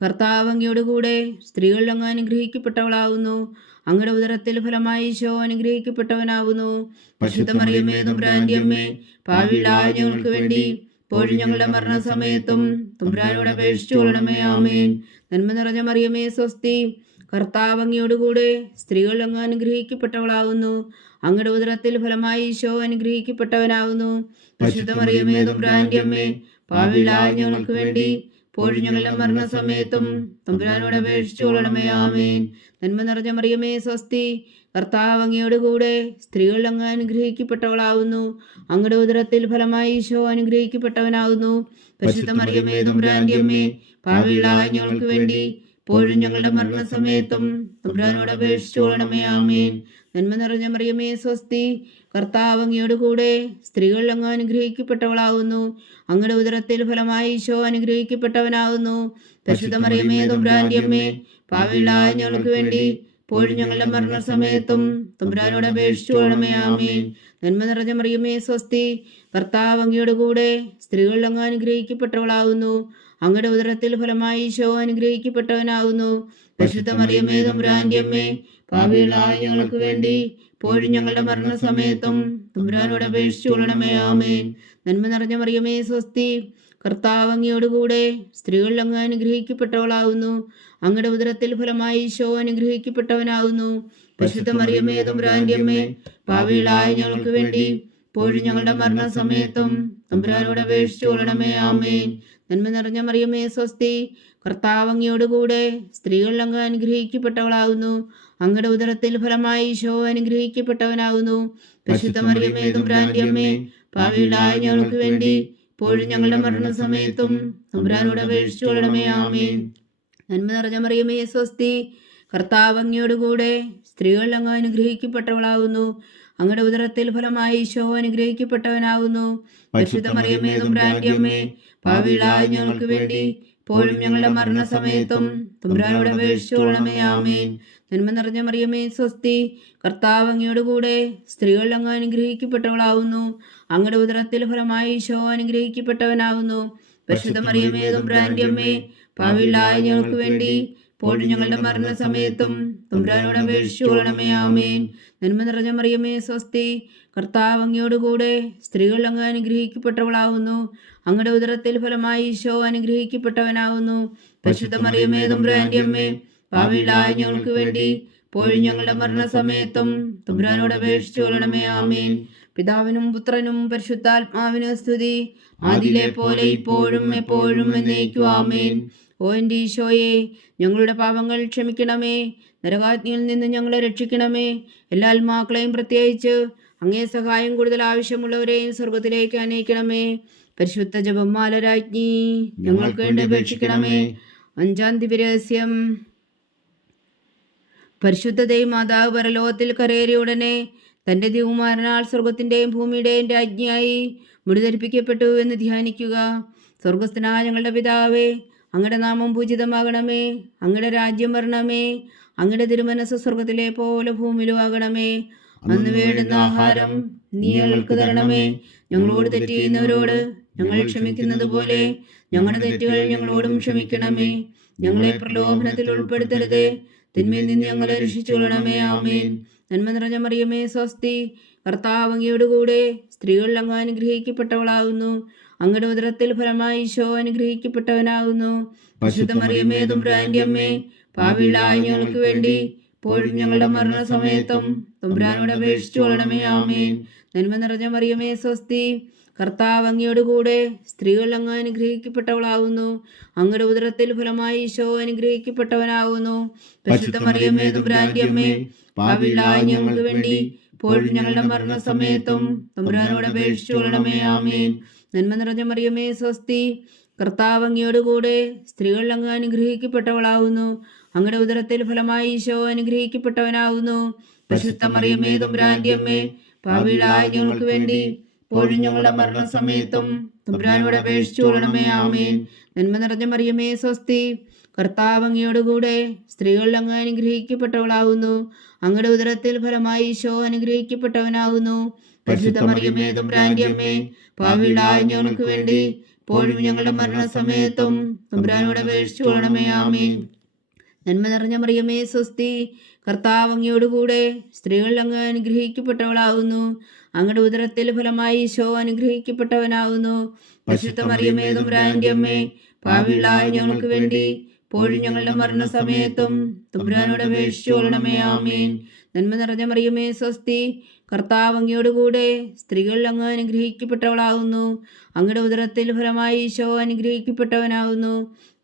കർത്താവ് അങ്ങയോട് കൂടെ സ്ത്രീകൾ അങ്ങ് അനുഗ്രഹിക്കപ്പെട്ടവളാവുന്നു. അങ്ങയുടെ ഉദരത്തിൽ ഫലമായി ഈശോ അനുഗ്രഹിക്കപ്പെട്ടവനാവുന്നു. പരിശുദ്ധ മറിയമേ, തമ്പുരാന്റെ അമ്മേ, പാപികളായ ഞങ്ങൾക്ക് വേണ്ടി ഇപ്പോഴും ഞങ്ങളുടെ മരണസമയത്തും തമ്പുരാനോട് അപേക്ഷിച്ചു കൊള്ളണമേ. ആമേൻ. നന്മ നിറഞ്ഞ മറിയമേ, സ്വസ്തി. കർത്താവ് അങ്ങയോട് കൂടെ സ്ത്രീകൾ അങ്ങ് അനുഗ്രഹിക്കപ്പെട്ടവളാവുന്നു. അങ്ങയുടെ ഉദരത്തിൽ ഫലമായി ഈശോ അനുഗ്രഹിക്കപ്പെട്ടവനാവുന്നു. പരിശുദ്ധ മറിയമേ, തമ്പുരാന്റെ അമ്മേ, പാപികളായ ഞങ്ങൾക്ക് വേണ്ടി ഇപ്പോഴും ഞങ്ങളുടെ മരണസമയത്തും തമ്പുരാനോട് അപേക്ഷിച്ചു കൊള്ളണമേ. ആമേൻ. നന്മ നിറഞ്ഞ മറിയമേ, സ്വസ്തി. കർത്താവ് അങ്ങയോട് കൂടെ സ്ത്രീകൾ അങ്ങ് അനുഗ്രഹിക്കപ്പെട്ടവളാവുന്നു. അങ്ങയുടെ ഉദരത്തിൽ ഫലമായി ഈശോ അനുഗ്രഹിക്കപ്പെട്ടവനാവുന്നു. പരിശുദ്ധ മറിയമേ, തമ്പുരാന്റെ അമ്മേ, പാപികളായ ഞങ്ങൾക്ക് വേണ്ടി ഇപ്പോഴും ഞങ്ങളുടെ മരണസമയത്തും തമ്പുരാനോട് അപേക്ഷിച്ചു കൊള്ളണമേ. ആമേൻ. നന്മ നിറഞ്ഞ മറിയമേ, സ്വസ്തി. കർത്താവ് അങ്ങയോട് കൂടെ സ്ത്രീകൾ അങ്ങ് അനുഗ്രഹിക്കപ്പെട്ടവളാവുന്നു. അങ്ങയുടെ ഉദരത്തിൽ ഫലമായി ഈശോ അനുഗ്രഹിക്കപ്പെട്ടവനാവുന്നു. പരിശുദ്ധ മറിയമേ, തമ്പുരാന്റെ അമ്മേ, പാപികളായ ഞങ്ങൾക്ക് വേണ്ടി ഇപ്പോഴും ഞങ്ങളുടെ മരണസമയത്തും തമ്പുരാനോട് അപേക്ഷിച്ചു കൊള്ളണമേ. ആമേൻ. നന്മ നിറഞ്ഞ മറിയമേ, സ്വസ്തി. കർത്താവ് അങ്ങയോട് കൂടെ സ്ത്രീകൾ അങ്ങ് അനുഗ്രഹിക്കപ്പെട്ടവളാവുന്നു. അങ്ങയുടെ ഉദരത്തിൽ ഫലമായി ഈശോ അനുഗ്രഹിക്കപ്പെട്ടവനാവുന്നു. പരിശുദ്ധ മറിയമേ, തമ്പുരാന്റെ അമ്മേ, പാപികളായ ഞങ്ങൾക്ക് വേണ്ടി ഇപ്പോഴും ഞങ്ങളുടെ മരണസമയത്തും തമ്പുരാനോട് അപേക്ഷിച്ചു കൊള്ളണമേ. ആമേൻ. നന്മ നിറഞ്ഞ മറിയമേ, സ്വസ്തി. കർത്താവ് അങ്ങയോട് കൂടെ സ്ത്രീകൾ അങ്ങ് അനുഗ്രഹിക്കപ്പെട്ടവളാവുന്നു. അങ്ങയുടെ ഉദരത്തിൽ ഫലമായി ഈശോ അനുഗ്രഹിക്കപ്പെട്ടവനാവുന്നു. പരിശുദ്ധ മറിയമേ, തമ്പുരാന്റെ അമ്മേ, പാപികളായ ഞങ്ങൾക്ക് വേണ്ടി ഇപ്പോഴും ഞങ്ങളുടെ മരണസമയത്തും തമ്പുരാനോട് അപേക്ഷിച്ചു കൊള്ളണമേ. ആമേൻ. നന്മ നിറഞ്ഞ മറിയമേ, സ്വസ്തി. കർത്താവ് അങ്ങയോട് കൂടെ സ്ത്രീകൾ അങ്ങ് അനുഗ്രഹിക്കപ്പെട്ടവളാവുന്നു. അങ്ങയുടെ ഉദരത്തിൽ ഫലമായി ഈശോ അനുഗ്രഹിക്കപ്പെട്ടവനാവുന്നു. പരിശുദ്ധ മറിയമേ, തമ്പുരാന്റെ അമ്മേ, പാപികളായ ഞങ്ങൾക്ക് വേണ്ടി ഇപ്പോഴും ഞങ്ങളുടെ മരണസമയത്തും തമ്പുരാനോട് അപേക്ഷിച്ചു കൊള്ളണമേ. ആമേൻ. നന്മ നിറഞ്ഞ മറിയമേ, സ്വസ്തി. കർത്താവ് അങ്ങയോട് കൂടെ സ്ത്രീകൾ അങ്ങ് അനുഗ്രഹിക്കപ്പെട്ടവളാവുന്നു. അങ്ങയുടെ ഉദരത്തിൽ ഫലമായി ഈശോ അനുഗ്രഹിക്കപ്പെട്ടവനാവുന്നു. പരിശുദ്ധ മറിയമേ, തമ്പുരാന്റെ അമ്മേ, പാപികളായ ഞങ്ങൾക്ക് വേണ്ടി ഇപ്പോഴും ഞങ്ങളുടെ മരണസമയത്തും തമ്പുരാനോട് അപേക്ഷിച്ചു കൊള്ളണമേ. ആമേൻ. നന്മ നിറഞ്ഞ മറിയമേ, സ്വസ്തി. കർത്താവ് അങ്ങയോട് കൂടെ സ്ത്രീകൾ അങ്ങ് അനുഗ്രഹിക്കപ്പെട്ടവളാവുന്നു. അങ്ങയുടെ ഉദരത്തിൽ ഫലമായി ഈശോ അനുഗ്രഹിക്കപ്പെട്ടവനാവുന്നു. പരിശുദ്ധ മറിയമേ, തമ്പുരാന്റെ അമ്മേ, പാപികളായ ഞങ്ങൾക്ക് വേണ്ടി ഇപ്പോഴും ഞങ്ങളുടെ മരണസമയത്തും തമ്പുരാനോട് അപേക്ഷിച്ചു കൊള്ളണമേ. ആമേൻ. നന്മ നിറഞ്ഞ മറിയമേ, സ്വസ്തി. കർത്താവ് അങ്ങയോട് കൂടെ സ്ത്രീകൾ അങ്ങ് അനുഗ്രഹിക്കപ്പെട്ടവളാവുന്നു. അങ്ങയുടെ ഉദരത്തിൽ ഫലമായി ഈശോ അനുഗ്രഹിക്കപ്പെട്ടവനാവുന്നു. പരിശുദ്ധ മറിയമേ, തമ്പുരാന്റെ അമ്മേ, പാപികളായ ഞങ്ങൾക്ക് വേണ്ടി ഇപ്പോഴും ഞങ്ങളുടെ മരണസമയത്തും തമ്പുരാനോട് അപേക്ഷിച്ചു കൊള്ളണമേ. ആമേൻ. പിതാവിനും പുത്രനും പരിശുദ്ധാത്മാവിനും സ്തുതി. ആദിയിലെ പോലെ ഇപ്പോഴും എപ്പോഴും എന്നേക്കും. ആമേൻ. ഓ എൻ്റെ ഈശോയെ, ഞങ്ങളുടെ പാപങ്ങൾ ക്ഷമിക്കണമേ. നരകാഗ്നിയിൽ നിന്ന് ഞങ്ങളെ രക്ഷിക്കണമേ. എല്ലാ ആത്മാക്കളെയും പ്രത്യേകിച്ച് അങ്ങേ സഹായം കൂടുതൽ ആവശ്യമുള്ളവരെയും സ്വർഗത്തിലേക്ക് അനയിക്കണമേ. പരിശുദ്ധ ജപമാല രാജ്ഞി, ഞങ്ങൾക്ക് വേണ്ടി അപേക്ഷിക്കണമേ. അഞ്ചാം ദിവ്യരഹസ്യം. പരിശുദ്ധ ദൈവമാതാവ് പരലോകത്തിൽ കരയേറിയ ഉടനെ തൻ്റെ ദിവ്യകുമാരനാൽ സ്വർഗത്തിൻ്റെയും ഭൂമിയുടെയും രാജ്ഞിയായി മുടിധരിപ്പിക്കപ്പെട്ടു എന്ന് ധ്യാനിക്കുക. സ്വർഗസ്ഥനായ ഞങ്ങളുടെ പിതാവേ, അങ്ങയുടെ നാമം പൂജിതമാകണമേ. അങ്ങയുടെ രാജ്യം വരണമേ. അങ്ങയുടെ തിരുമനസ് സ്വർഗത്തിലെ പോലെ ഭൂമിയിലും ആകണമേ. അന്ന് വേണ്ടുന്ന ആഹാരം നീ ഞങ്ങൾക്ക് തരണമേ. ഞങ്ങളോട് തെറ്റ് ചെയ്യുന്നവരോട് ഞങ്ങൾ ക്ഷമിക്കുന്നത് പോലെ ഞങ്ങളുടെ തെറ്റുകൾ ഞങ്ങളോടും ക്ഷമിക്കണമേ. ഞങ്ങളെ പ്രലോഭനത്തിൽ ഉൾപ്പെടുത്തരുതേ, തിന്മയിൽ നിന്ന് ഞങ്ങളെ രക്ഷിച്ചു കൊള്ളണമേ. ആമേൻ. നന്മ നിറഞ്ഞ മറിയമേ, സ്വസ്തി. കർത്താവ് അങ്ങയോട് കൂടെ സ്ത്രീകൾ അങ്ങ് അനുഗ്രഹിക്കപ്പെട്ടവളാകുന്നു. അങ്ങയുടെ ഉദരത്തിൽ ഫലമായി ഈശോ അനുഗ്രഹിക്കപ്പെട്ടവനാകുന്നു. പരിശുദ്ധ മറിയമേ, തമ്പുരാന്റെ അമ്മേ, പാപികളായ ഞങ്ങൾക്ക് വേണ്ടി ഇപ്പോഴും ഞങ്ങളുടെ മരണസമയത്തും തമ്പുരാനോട് അപേക്ഷിച്ചു കൊള്ളണമേ. ആമേൻ. നന്മ നിറഞ്ഞ മറിയമേ സ്വസ്തി, കർത്താവ് അങ്ങയോടുകൂടെ സ്ത്രീകൾ അങ്ങ് അനുഗ്രഹിക്കപ്പെട്ടവളാകുന്നു. അങ്ങയുടെ ഉദരത്തിൽ ഫലമായി ഈശോ അനുഗ്രഹിക്കപ്പെട്ടവനാകുന്നു. പരിശുദ്ധ മറിയമേ തമ്പുരാന്റെ അമ്മേ, പാപികളായ ഞങ്ങൾക്ക് വേണ്ടി ഇപ്പോഴും ഞങ്ങളുടെ മരണസമയത്തും തമ്പുരാനോട് അപേക്ഷിച്ചു കൊള്ളണമേ. ആമേൻ. നന്മ നിറഞ്ഞ മറിയമേ സ്വസ്തി, കർത്താവ് അങ്ങയോടുകൂടെ സ്ത്രീകൾ അങ്ങ് അനുഗ്രഹിക്കപ്പെട്ടവളാകുന്നു. അങ്ങയുടെ ഉദരത്തിൽ ഫലമായി ഈശോ അനുഗ്രഹിക്കപ്പെട്ടവനാകുന്നു. പരിശുദ്ധ മറിയമേ തമ്പുരാന്റെ അമ്മേ, പാപികളായ ഞങ്ങൾക്ക് വേണ്ടി ഇപ്പോഴും ഞങ്ങളുടെ മരണസമയത്തും തമ്പുരാനോട് അപേക്ഷിച്ചു കൊള്ളണമേ. ആമേൻ. നന്മ നിറഞ്ഞ മറിയമേ സ്വസ്തി, കർത്താവ് അങ്ങയോടുകൂടെ സ്ത്രീകൾ അങ്ങ് അനുഗ്രഹിക്കപ്പെട്ടവളാകുന്നു. അങ്ങയുടെ ഉദരത്തിൽ ഫലമായി ഈശോ അനുഗ്രഹിക്കപ്പെട്ടവനാകുന്നു. പരിശുദ്ധ മറിയമേ തമ്പുരാന്റെ അമ്മേ, പാപികളായ ഞങ്ങൾക്ക് വേണ്ടി ഇപ്പോഴും ഞങ്ങളുടെ മരണസമയത്തും തമ്പുരാനോട് അപേക്ഷിച്ചു കൊള്ളണമേ. ആമേൻ. നന്മ നിറഞ്ഞ മറിയമേ സ്വസ്തി, കർത്താവ് അങ്ങയോടുകൂടെ സ്ത്രീകൾ അങ്ങ് അനുഗ്രഹിക്കപ്പെട്ടവളാകുന്നു. അങ്ങയുടെ ഉദരത്തിൽ ഫലമായി ഈശോ അനുഗ്രഹിക്കപ്പെട്ടവനാകുന്നു. പരിശുദ്ധ മറിയമേ തമ്പുരാന്റെ അമ്മേ, പാപികളായ ഞങ്ങൾക്ക് വേണ്ടി ഇപ്പോഴും ഞങ്ങളുടെ മരണസമയത്തും തമ്പുരാനോട് അപേക്ഷിച്ചു കൊള്ളണമേ. ആമേൻ. നന്മ നിറഞ്ഞ മറിയമേ സ്വസ്തി, കർത്താവ് അങ്ങയോടുകൂടെ സ്ത്രീകൾ അങ്ങ് അനുഗ്രഹിക്കപ്പെട്ടവളാകുന്നു. അങ്ങയുടെ ഉദരത്തിൽ ഫലമായി ഈശോ അനുഗ്രഹിക്കപ്പെട്ടവനാകുന്നു.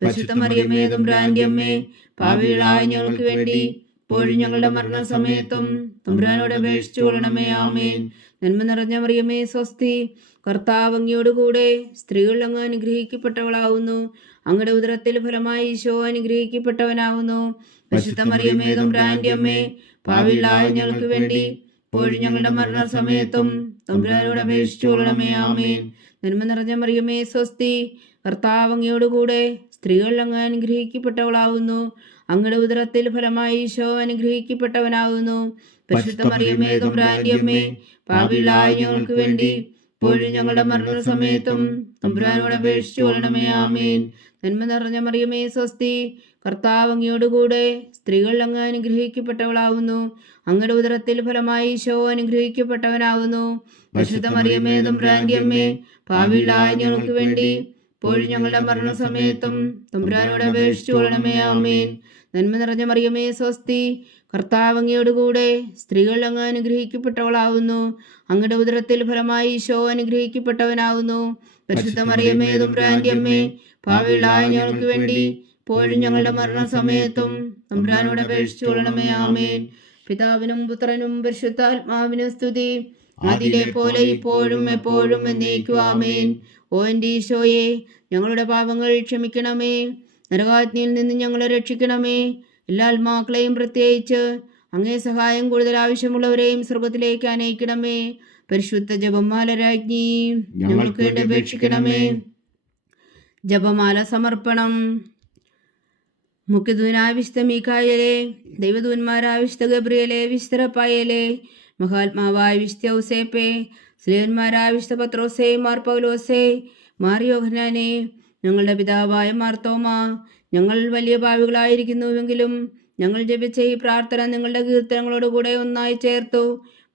പരിശുദ്ധ മറിയമേ തമ്പുരാന്റെ അമ്മേ, പാപികളായ ഞങ്ങൾക്ക് വേണ്ടി ഇപ്പോഴും ഞങ്ങളുടെ മരണസമയത്തും തമ്പുരാനോട് അപേക്ഷിച്ചു കൊള്ളണമേ. ആമേൻ. നന്മ നിറഞ്ഞ മറിയമേ സ്വസ്തി, കർത്താവ് അങ്ങയോടുകൂടെ സ്ത്രീകൾ അങ്ങ് അനുഗ്രഹിക്കപ്പെട്ടവളാകുന്നു. അങ്ങയുടെ ഉദരത്തിൽ ഫലമായി ഈശോ അനുഗ്രഹിക്കപ്പെട്ടവനാകുന്നു. പരിശുദ്ധ മറിയമേ തമ്പുരാന്റെ അമ്മേ, പാപികളായ ഞങ്ങൾക്ക് വേണ്ടി ഇപ്പോഴും ഞങ്ങളുടെ മരണസമയത്തും തമ്പുരാനോട് അപേക്ഷിച്ചു കൊള്ളണമേ. ആമേൻ. നന്മ നിറഞ്ഞ മറിയമേ സ്വസ്തി, കർത്താവ് അങ്ങയോടുകൂടെ സ്ത്രീകൾ അങ്ങ് അനുഗ്രഹിക്കപ്പെട്ടവളാകുന്നു. അങ്ങയുടെ ഉദരത്തിൽ ഫലമായി ഈശോ അനുഗ്രഹിക്കപ്പെട്ടവനാകുന്നു. പരിശുദ്ധ മറിയമേ തമ്പുരാന്റെ അമ്മേ, പാപികളായ ഞങ്ങൾക്ക് വേണ്ടി ഇപ്പോഴും ഞങ്ങളുടെ മരണസമയത്തും തമ്പുരാനോട് അപേക്ഷിച്ചു കൊള്ളണമേ. ആമേൻ. നന്മ നിറഞ്ഞ മറിയമേ സ്വസ്തി, കർത്താവ് അങ്ങയോടുകൂടെ സ്ത്രീകൾ അങ്ങ് അനുഗ്രഹിക്കപ്പെട്ടവളാകുന്നു. അങ്ങയുടെ ഉദരത്തിൽ ഫലമായി ഈശോ അനുഗ്രഹിക്കപ്പെട്ടവനാകുന്നു. പരിശുദ്ധ മറിയമേ തമ്പുരാന്റെ അമ്മേ, പാപികളായ ഞങ്ങൾക്ക് വേണ്ടി ഇപ്പോഴും ഞങ്ങളുടെ മരണസമയത്തും തമ്പുരാനോട് അപേക്ഷിച്ചു കൊള്ളണമേ. ആമേൻ. നന്മ നിറഞ്ഞ മറിയമേ സ്വസ്തി, കർത്താവ് അങ്ങയോടുകൂടെ സ്ത്രീകൾ അങ്ങ് അനുഗ്രഹിക്കപ്പെട്ടവളാകുന്നു. അങ്ങയുടെ ഉദരത്തിൽ ഫലമായി ഈശോ അനുഗ്രഹിക്കപ്പെട്ടവനാകുന്നു. പരിശുദ്ധ മറിയമേ തമ്പുരാന്റെ അമ്മേ, പാപികളായ ഞങ്ങൾക്ക് വേണ്ടി ഇപ്പോഴും ഞങ്ങളുടെ മരണസമയത്തും തമ്പുരാനോട് അപേക്ഷിച്ചു കൊള്ളണമേ. ആമേൻ. പിതാവിനും പുത്രനും പരിശുദ്ധാത്മാവിനും സ്തുതി, അതിലെ പോലെ ഇപ്പോഴും എപ്പോഴും എന്നേക്കും. ആമേൻ. ഓ എൻ്റെ ഈശോയെ, ഞങ്ങളുടെ പാപങ്ങൾ ക്ഷമിക്കണമേ. നരകാഗ്നിയിൽ നിന്ന് ഞങ്ങളെ രക്ഷിക്കണമേ. എല്ലാ ആത്മാക്കളെയും പ്രത്യേകിച്ച് അങ്ങേ സഹായം കൂടുതൽ ആവശ്യമുള്ളവരെയും സ്വർഗത്തിലേക്ക് അനയിക്കണമേ. പരിശുദ്ധ ജപമാല രാജ്ഞി, ഞങ്ങൾക്ക് വേണ്ടി അപേക്ഷിക്കണമേ. ജപമാല സമർപ്പണം. മുഖ്യദൂതനായ വിശുദ്ധ മീഖായേലേ, ദൈവദൂതന്മാരായ വിശുദ്ധ ഗബ്രിയേലേ, വിശുദ്ധ റഫായേലേ, മഹാത്മാവായ വിശുദ്ധ ഔസേപ്പേ, സ്ലേഹന്മാരായ വിശുദ്ധ പത്രോസേ, മാർ പൗലോസേ, മാർ യോഹന്നാനേ, ഞങ്ങളുടെ പിതാവായ മാർത്തോമ, ഞങ്ങൾ വലിയ പാപികളായിരിക്കുന്നുവെങ്കിലും ഞങ്ങൾ ജപിച്ച ഈ പ്രാർത്ഥന നിങ്ങളുടെ കീർത്തനങ്ങളോടുകൂടെ ഒന്നായി ചേർത്തു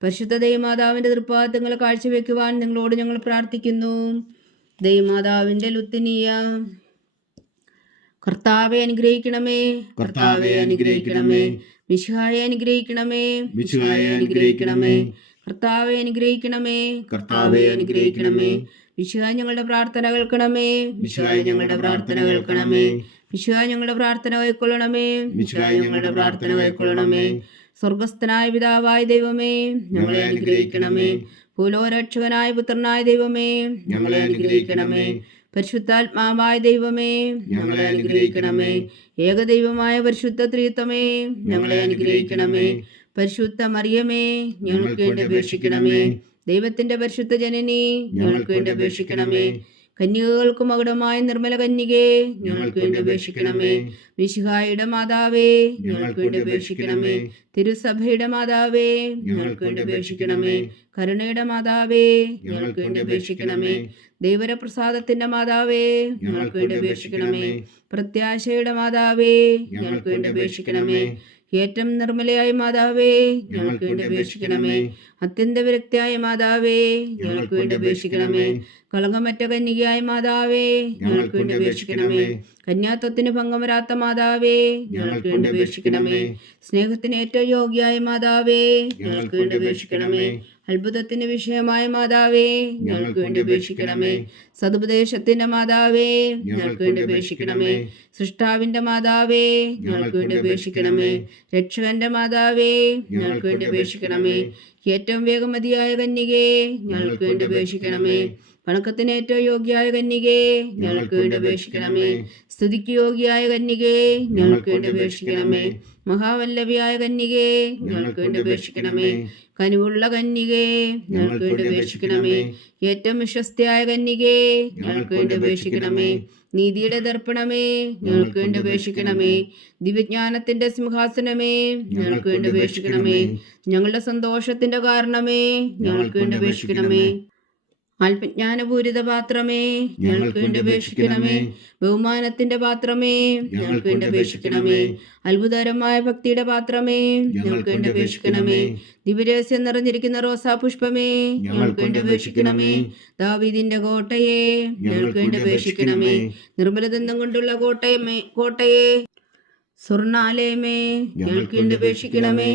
പരിശുദ്ധ ദൈവമാതാവിൻ്റെ തൃപ്പാദങ്ങൾ കാഴ്ചവെക്കുവാൻ നിങ്ങളോട് ഞങ്ങൾ പ്രാർത്ഥിക്കുന്നു. ദൈവമാതാവിൻ്റെ ലുത്തിനിയ. കർത്താവെ അനുഗ്രഹിക്കണമേ, കർത്താവെ അനുഗ്രഹിക്കണമേ. മിശിഹായെ അനുഗ്രഹിക്കണമേ, മിശിഹായെ അനുഗ്രഹിക്കണമേ. കർത്താവെ അനുഗ്രഹിക്കണമേ, കർത്താവെ അനുഗ്രഹിക്കണമേ. മിശിഹാ ഞങ്ങളുടെ പ്രാർത്ഥന കേൾക്കണമേ, മിശിഹാ ഞങ്ങളുടെ പ്രാർത്ഥന കേൾക്കണമേ. മിശിഹാ ഞങ്ങളുടെ പ്രാർത്ഥന കൈക്കൊള്ളണമേ, മിശിഹാ ഞങ്ങളുടെ പ്രാർത്ഥന കൈക്കൊള്ളണമേ. സ്വർഗസ്ഥനായ പിതാവായ ദൈവമേ, ഞങ്ങളെ അനുഗ്രഹിക്കണമേ. ഭൂലോകരക്ഷകനായ പുത്രനായ ദൈവമേ, ഞങ്ങളെ അനുഗ്രഹിക്കണമേ. പരിശുദ്ധാത്മാവായ ദൈവമേ, ഞങ്ങളെ അനുഗ്രഹിക്കണമേ. ഏകദൈവമായ പരിശുദ്ധ ത്രിത്വമേ, ഞങ്ങളെ അനുഗ്രഹിക്കണമേ. പരിശുദ്ധ മറിയമേ, ഞങ്ങൾക്ക് വേണ്ടി അപേക്ഷിക്കണമേ. ദൈവത്തിന്റെ പരിശുദ്ധ ജനനി, ഞങ്ങൾക്ക് വേണ്ടി അപേക്ഷിക്കണമേ. കന്യകകൾക്ക് മകുടമായ നിർമ്മല കന്യകേ, ഞങ്ങൾക്ക് വേണ്ടി അപേക്ഷിക്കണമേ. മിശിഹായുടെ മാതാവേ, ഞങ്ങൾക്ക് വേണ്ടി അപേക്ഷിക്കണമേ. തിരുസഭയുടെ മാതാവേ, ഞങ്ങൾക്ക് വേണ്ടി അപേക്ഷിക്കണമേ. കരുണയുടെ മാതാവേ, ഞങ്ങൾക്ക് വേണ്ടി അപേക്ഷിക്കണമേ. ദൈവരപ്രസാദത്തിന്റെ മാതാവേ, ഞങ്ങൾക്ക് വേണ്ടി അപേക്ഷിക്കണമേ. പ്രത്യാശയുടെ മാതാവേ, ഞങ്ങൾക്ക് വേണ്ടി അപേക്ഷിക്കണമേ. ഏറ്റവും നിർമ്മലയായ മാതാവേ ഞങ്ങൾക്ക് വേണ്ടി അപേക്ഷിക്കണമേ. അത്യന്ത വിരക്തിയായ മാതാവേ ഞങ്ങൾക്ക് വേണ്ടി അപേക്ഷിക്കണമേ. കളങ്കമറ്റ കന്യകയായ മാതാവേ ഞങ്ങൾക്ക് വേണ്ടി അപേക്ഷിക്കണമേ. കന്യാത്വത്തിന് ഭംഗം വരാത്ത മാതാവേ ഞങ്ങൾക്ക് വേണ്ടി അപേക്ഷിക്കണമേ. സ്നേഹത്തിന് ഏറ്റവും യോഗ്യയായ മാതാവേ ഞങ്ങൾക്ക് വേണ്ടി അപേക്ഷിക്കണമേ. അത്ഭുതത്തിന് വിഷയമായ മാതാവേ ഞങ്ങൾക്ക് വേണ്ടി അപേക്ഷിക്കണമേ. സതുപദേശത്തിന്റെ മാതാവേ ഞങ്ങൾക്ക് വേണ്ടി അപേക്ഷിക്കണമേ. സൃഷ്ടാവിന്റെ മാതാവേ ഞങ്ങൾക്ക് വേണ്ടി അപേക്ഷിക്കണമേ. രക്ഷകന്റെ മാതാവേ ഞങ്ങൾക്ക് വേണ്ടി അപേക്ഷിക്കണമേ. ഏറ്റവും വേഗമതിയായ കന്യകേ ഞങ്ങൾക്ക് വേണ്ടി അപേക്ഷിക്കണമേ. വണക്കത്തിന് ഏറ്റവും യോഗ്യയായ കന്യകേ ഞങ്ങൾക്ക് വേണ്ടി അപേക്ഷിക്കണമേ. സ്തുതിക്ക് യോഗ്യയായ കന്യകേ ഞങ്ങൾക്ക് വേണ്ടി അപേക്ഷിക്കണമേ. മഹാവല്ലഭിയായ കന്യകേ ഞങ്ങൾക്ക് വേണ്ടി അപേക്ഷിക്കണമേ. കനിവുള്ള കന്യകേ ഞങ്ങൾക്ക് വേണ്ടി അപേക്ഷിക്കണമേ. ഏറ്റവും വിശ്വസ്തയായ കന്യകേ ഞങ്ങൾക്ക് വേണ്ടി അപേക്ഷിക്കണമേ. നീതിയുടെ ദർപ്പണമേ ഞങ്ങൾക്ക് വേണ്ടി അപേക്ഷിക്കണമേ. ദിവ്യജ്ഞാനത്തിന്റെ സിംഹാസനമേ ഞങ്ങൾക്ക് വേണ്ടി അപേക്ഷിക്കണമേ. ഞങ്ങളുടെ സന്തോഷത്തിന്റെ കാരണമേ ഞങ്ങൾക്ക് വേണ്ടി അപേക്ഷിക്കണമേ. ആത്മജ്ഞാനപൂരിത പാത്രമേ ഞങ്ങൾക്ക് വേണ്ടി അപേക്ഷിക്കണമേ. ബഹുമാനത്തിന്റെ പാത്രമേ ഞങ്ങൾക്ക് വേണ്ടി അപേക്ഷിക്കണമേ. അത്ഭുതകരമായ ഭക്തിയുടെ പാത്രമേ ഞങ്ങൾക്ക് വേണ്ടി അപേക്ഷിക്കണമേ. ദിവ്യരഹസ്യം നിറഞ്ഞിരിക്കുന്ന റോസാപുഷ്പമേ ഞങ്ങൾക്ക് വേണ്ടി അപേക്ഷിക്കണമേ. ദാവീദിന്റെ കോട്ടയെ ഞങ്ങൾക്ക് വേണ്ടി അപേക്ഷിക്കണമേ. നിർമ്മലദന്തം കൊണ്ടുള്ള കോട്ടയെ സ്വർണ്ണാലയമേ ഞങ്ങൾക്ക് വേണ്ടി അപേക്ഷിക്കണമേ.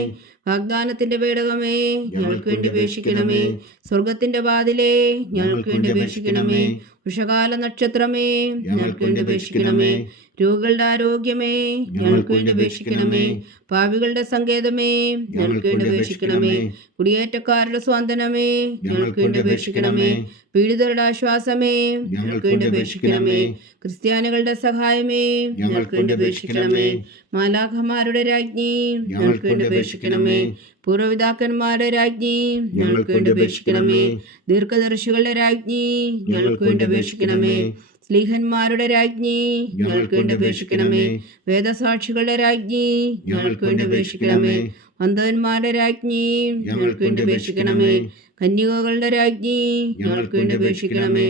വാഗ്ദാനത്തിന്റെ പേടകമേ ഞങ്ങൾക്ക് വേണ്ടി അപേക്ഷിക്കണമേ. സ്വർഗത്തിന്റെ വാതിലേ ഞങ്ങൾക്ക് വേണ്ടി അപേക്ഷിക്കണമേ. ഉഷകാല നക്ഷത്രമേ ഞങ്ങൾക്ക് വേണ്ടി അപേക്ഷിക്കണമേ. രോഗികളുടെ ആരോഗ്യമേ ഞങ്ങൾക്ക് വേണ്ടി അപേക്ഷിക്കണമേ. പാപികളുടെ സങ്കേതമേ ഞങ്ങൾക്ക് വേണ്ടി അപേക്ഷിക്കണമേ. കുടിയേറ്റക്കാരുടെ സ്വാന്തനമേ ഞങ്ങൾക്ക് വേണ്ടി അപേക്ഷിക്കണമേ. പീഡിതരുടെ ആശ്വാസമേ ഞങ്ങൾക്ക് വേണ്ടി അപേക്ഷിക്കണമേ. ക്രിസ്ത്യാനികളുടെ സഹായമേ ഞങ്ങൾക്ക് വേണ്ടി അപേക്ഷിക്കണമേ. മാലാഖമാരുടെ രാജ്ഞി ഞങ്ങൾക്ക് വേണ്ടി അപേക്ഷിക്കണമേ. പൂർവ്വപിതാക്കന്മാരുടെ രാജ്ഞി ഞങ്ങൾക്ക് വേണ്ടി അപേക്ഷിക്കണമേ. ദീർഘദർശികളുടെ രാജ്ഞി ഞങ്ങൾക്ക് വേണ്ടി അപേക്ഷിക്കണമേ. സ്ലീഹന്മാരുടെ രാജ്ഞി ഞങ്ങൾക്ക് വേണ്ടി അപേക്ഷിക്കണമേ. വേദസാക്ഷികളുടെ രാജ്ഞി ഞങ്ങൾക്ക് വേണ്ടി അപേക്ഷിക്കണമേ. വന്ദന്മാരുടെ രാജ്ഞി ഞങ്ങൾക്ക് വേണ്ടി അപേക്ഷിക്കണമേ. കന്യകകളുടെ രാജ്ഞി ഞങ്ങൾക്ക് വേണ്ടി അപേക്ഷിക്കണമേ.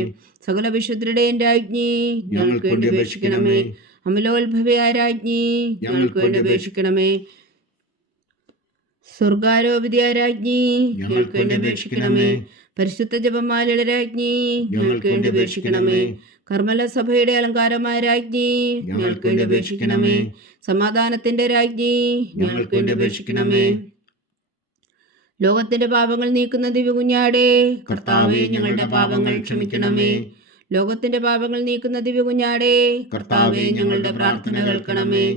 സകല വിശുദ്ധരുടെയും രാജ്ഞി ഞങ്ങൾക്ക് വേണ്ടി അപേക്ഷിക്കണമേ. അമലോത്ഭവയായ രാജ്ഞി ഞങ്ങൾക്ക് വേണ്ടി അപേക്ഷിക്കണമേ. സ്വർഗാരോപിതയായ രാജ്ഞി ഞങ്ങൾക്ക് വേണ്ടി അപേക്ഷിക്കണമേ. പരിശുദ്ധ ജപമാലയുടെ രാജ്ഞി ഞങ്ങൾക്ക് വേണ്ടി അപേക്ഷിക്കണമേ. കർമ്മല സഭയുടെ അലങ്കാരമായ രാജ്ഞി ഞങ്ങൾക്ക് വേണ്ടി അപേക്ഷിക്കണമേ. സമാധാനത്തിന്റെ രാജ്ഞി ഞങ്ങൾക്ക് വേണ്ടി അപേക്ഷിക്കണമേ. ലോകത്തിന്റെ പാപങ്ങൾ നീക്കുന്ന ദിവ്യകുഞ്ഞാടേ കർത്താവേ ഞങ്ങളുടെ പാപങ്ങൾ ക്ഷമിക്കണമേ. ലോകത്തിന്റെ പാപങ്ങൾ നീക്കുന്ന ദിവ്യകുഞ്ഞാടേ കർത്താവേ ഞങ്ങളുടെ പ്രാർത്ഥന കേൾക്കണമേ.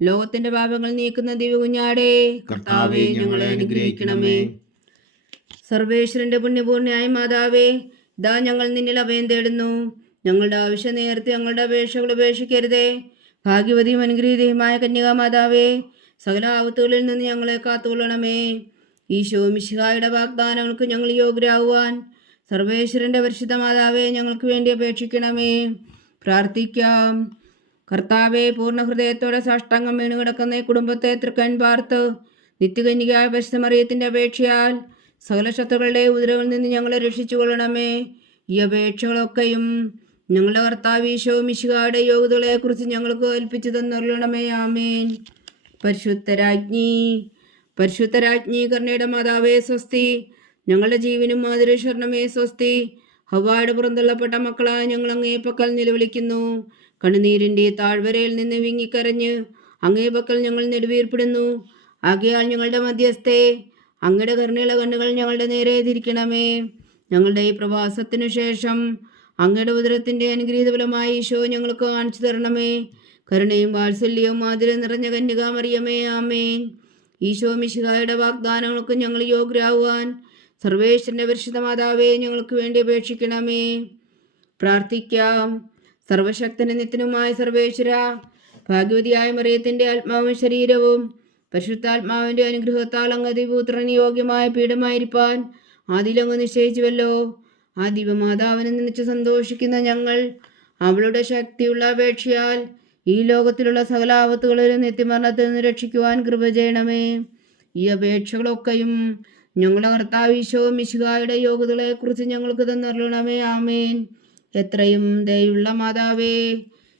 ലോകത്തിന്റെ പാപങ്ങൾ നീക്കുന്ന ദിവ്യകുഞ്ഞാടേ കർത്താവേ ഞങ്ങളെ അനുഗ്രഹിക്കണമേ. സർവേശ്വരന്റെ പുണ്യപൂർണ്ണയായ മാതാവേ ഇതാ ഞങ്ങൾ നിന്നിൽ അഭയം തേടുന്നു. ഞങ്ങളുടെ ആവശ്യം നേരത്തെ ഞങ്ങളുടെ അപേക്ഷകൾ ഉപേക്ഷിക്കരുതേ. ഭാഗ്യവതിയും അനുഗ്രഹീതയുമായ കന്യകാമാതാവേ സകല ആപത്തുകളിൽ നിന്ന് ഞങ്ങളെ കാത്തുകൊള്ളണമേ. ഈശോ മിശിഹായുടെ വാഗ്ദാനങ്ങൾക്ക് ഞങ്ങൾ യോഗ്യരാകുവാൻ സർവേശ്വരന്റെ പരിശുദ്ധ മാതാവേ ഞങ്ങൾക്ക് വേണ്ടി അപേക്ഷിക്കണമേ. പ്രാർത്ഥിക്കാം. കർത്താവെ പൂർണ്ണ ഹൃദയത്തോടെ സാഷ്ടാംഗം വീണ് കിടക്കുന്ന ഈ കുടുംബത്തെ തൃക്കൺ പാർത്ത് നിത്യകന്യകയായ പരിശുദ്ധ മറിയത്തിന്റെ അപേക്ഷയാൽ സകല ശത്രുക്കളുടെ ഉപദ്രവങ്ങളിൽ നിന്ന് ഞങ്ങളെ രക്ഷിച്ചു കൊള്ളണമേ. ഈ അപേക്ഷകളൊക്കെയും ഞങ്ങളുടെ കർത്താവ് ഈശോ മിശിഹായുടെ യോഗ്യതകളെക്കുറിച്ച് ഞങ്ങൾക്ക് കൽപ്പിച്ചു തന്നരുളണമേ. ആമേൻ. പരിശുദ്ധരാജ്ഞി കരുണയുടെ മാതാവേ സ്വസ്തി. ഞങ്ങളുടെ ജീവനും മാധുരേശ്വരണമേ സ്വസ്തി. ഹവ്വായുടെ പുറന്തള്ളപ്പെട്ട മക്കളായ ഞങ്ങൾ അങ്ങേ പക്കൽ നിലവിളിക്കുന്നു. കണ്ണുനീരിൻ്റെ താഴ്വരയിൽ നിന്ന് വിങ്ങിക്കരഞ്ഞ് അങ്ങേ പക്കൽ ഞങ്ങൾ നെടുവീർപ്പെടുന്നു. ആകയാൽ ഞങ്ങളുടെ മധ്യസ്ഥേ അങ്ങയുടെ കരുണയുള്ള കണ്ണുകൾ ഞങ്ങളുടെ നേരെ തിരിക്കണമേ. ഞങ്ങളുടെ ഈ പ്രവാസത്തിനു ശേഷം അങ്ങയുടെ ഉദരത്തിൻ്റെ അനുഗ്രഹീത ഫലമായി ഈശോ ഞങ്ങൾക്ക് കാണിച്ചു തരണമേ. കരുണയും വാത്സല്യവും മാധുര്യം നിറഞ്ഞ കന്യകാമറിയമേ. ആമേൻ. ഈശോ മിശിഹായുടെ വാഗ്ദാനങ്ങൾക്ക് ഞങ്ങൾ യോഗ്യരാകുവാൻ സർവേശ്വരന്റെ പരിശുദ്ധ മാതാവേ ഞങ്ങൾക്ക് വേണ്ടി അപേക്ഷിക്കണമേ. പ്രാർത്ഥിക്കാം. സർവശക്തനും നിത്യനുമായ സർവേശ്വര, ഭാഗ്യവതിയായ മറിയത്തിൻ്റെ ആത്മാവും ശരീരവും പരിശുദ്ധാത്മാവിൻ്റെ അനുഗ്രഹത്താൽ അങ്ങ് അതിപുത്രന് യോഗ്യമായ പീഠമായിരിക്കാൻ ആദിലങ്ങ് നിശ്ചയിച്ചുവല്ലോ. ആ ദിവമാതാവിനെ നനച്ച് സന്തോഷിക്കുന്ന ഞങ്ങൾ അവളുടെ ശക്തിയുള്ള അപേക്ഷയാൽ ഈ ലോകത്തിലുള്ള സകല ആപത്തുകളിലും നിത്യമരണത്തിൽ നിന്ന് രക്ഷിക്കുവാൻ കൃപ ചെയ്യണമേ. ഈ അപേക്ഷകളൊക്കെയും ഞങ്ങളുടെ കർത്താവ് ഈശോ മിശിഹായുടെ യോഗ്യതകളെക്കുറിച്ച് ഞങ്ങൾക്ക് തന്നരുളണമേ. ആമേൻ. എത്രയും ദയുള്ള മാതാവേ,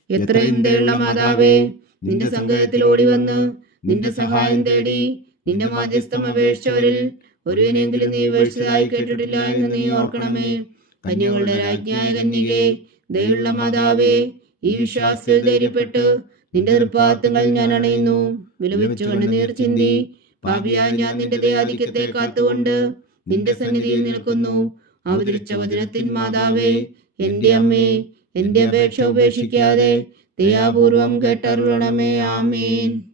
എത്രയും ദയുള്ള മാതാവേ, നിന്റെ സങ്കേതത്തിൽ ഓടി വന്ന് നിന്റെ സഹായം തേടി നിന്റെ മാധ്യസ്ഥം അപേക്ഷിച്ചവരിൽ ഒരുവനെങ്കിലും നീ ഉപേക്ഷിച്ചതായി കേട്ടിട്ടില്ല എന്ന് നീ ഓർക്കണമേ. കന്യകളുടെ രാജ്ഞിയായ കന്യകേ, ദയുള്ള മാതാവേ, ഈ വിശ്വാസത്തിൽ ധൈര്യപ്പെട്ടു നിന്റെ തൃപ്പാദങ്ങൾ ഞാൻ അണയുന്നു. വിലപിച്ചു കണ്ണുനീർ ചിന്തി പാപിയായ ഞാൻ നിന്റെ ദയാധിക്യത്തെ കാത്തുകൊണ്ട് നിന്റെ സന്നിധിയിൽ നിൽക്കുന്നു. അവതരിച്ച വചനത്തിൻ മാതാവേ, എന്റെ അമ്മേ, എന്റെ അപേക്ഷ ഉപേക്ഷിക്കാതെ ദയാപൂർവം കേട്ടരുളണമേ. ആമേൻ.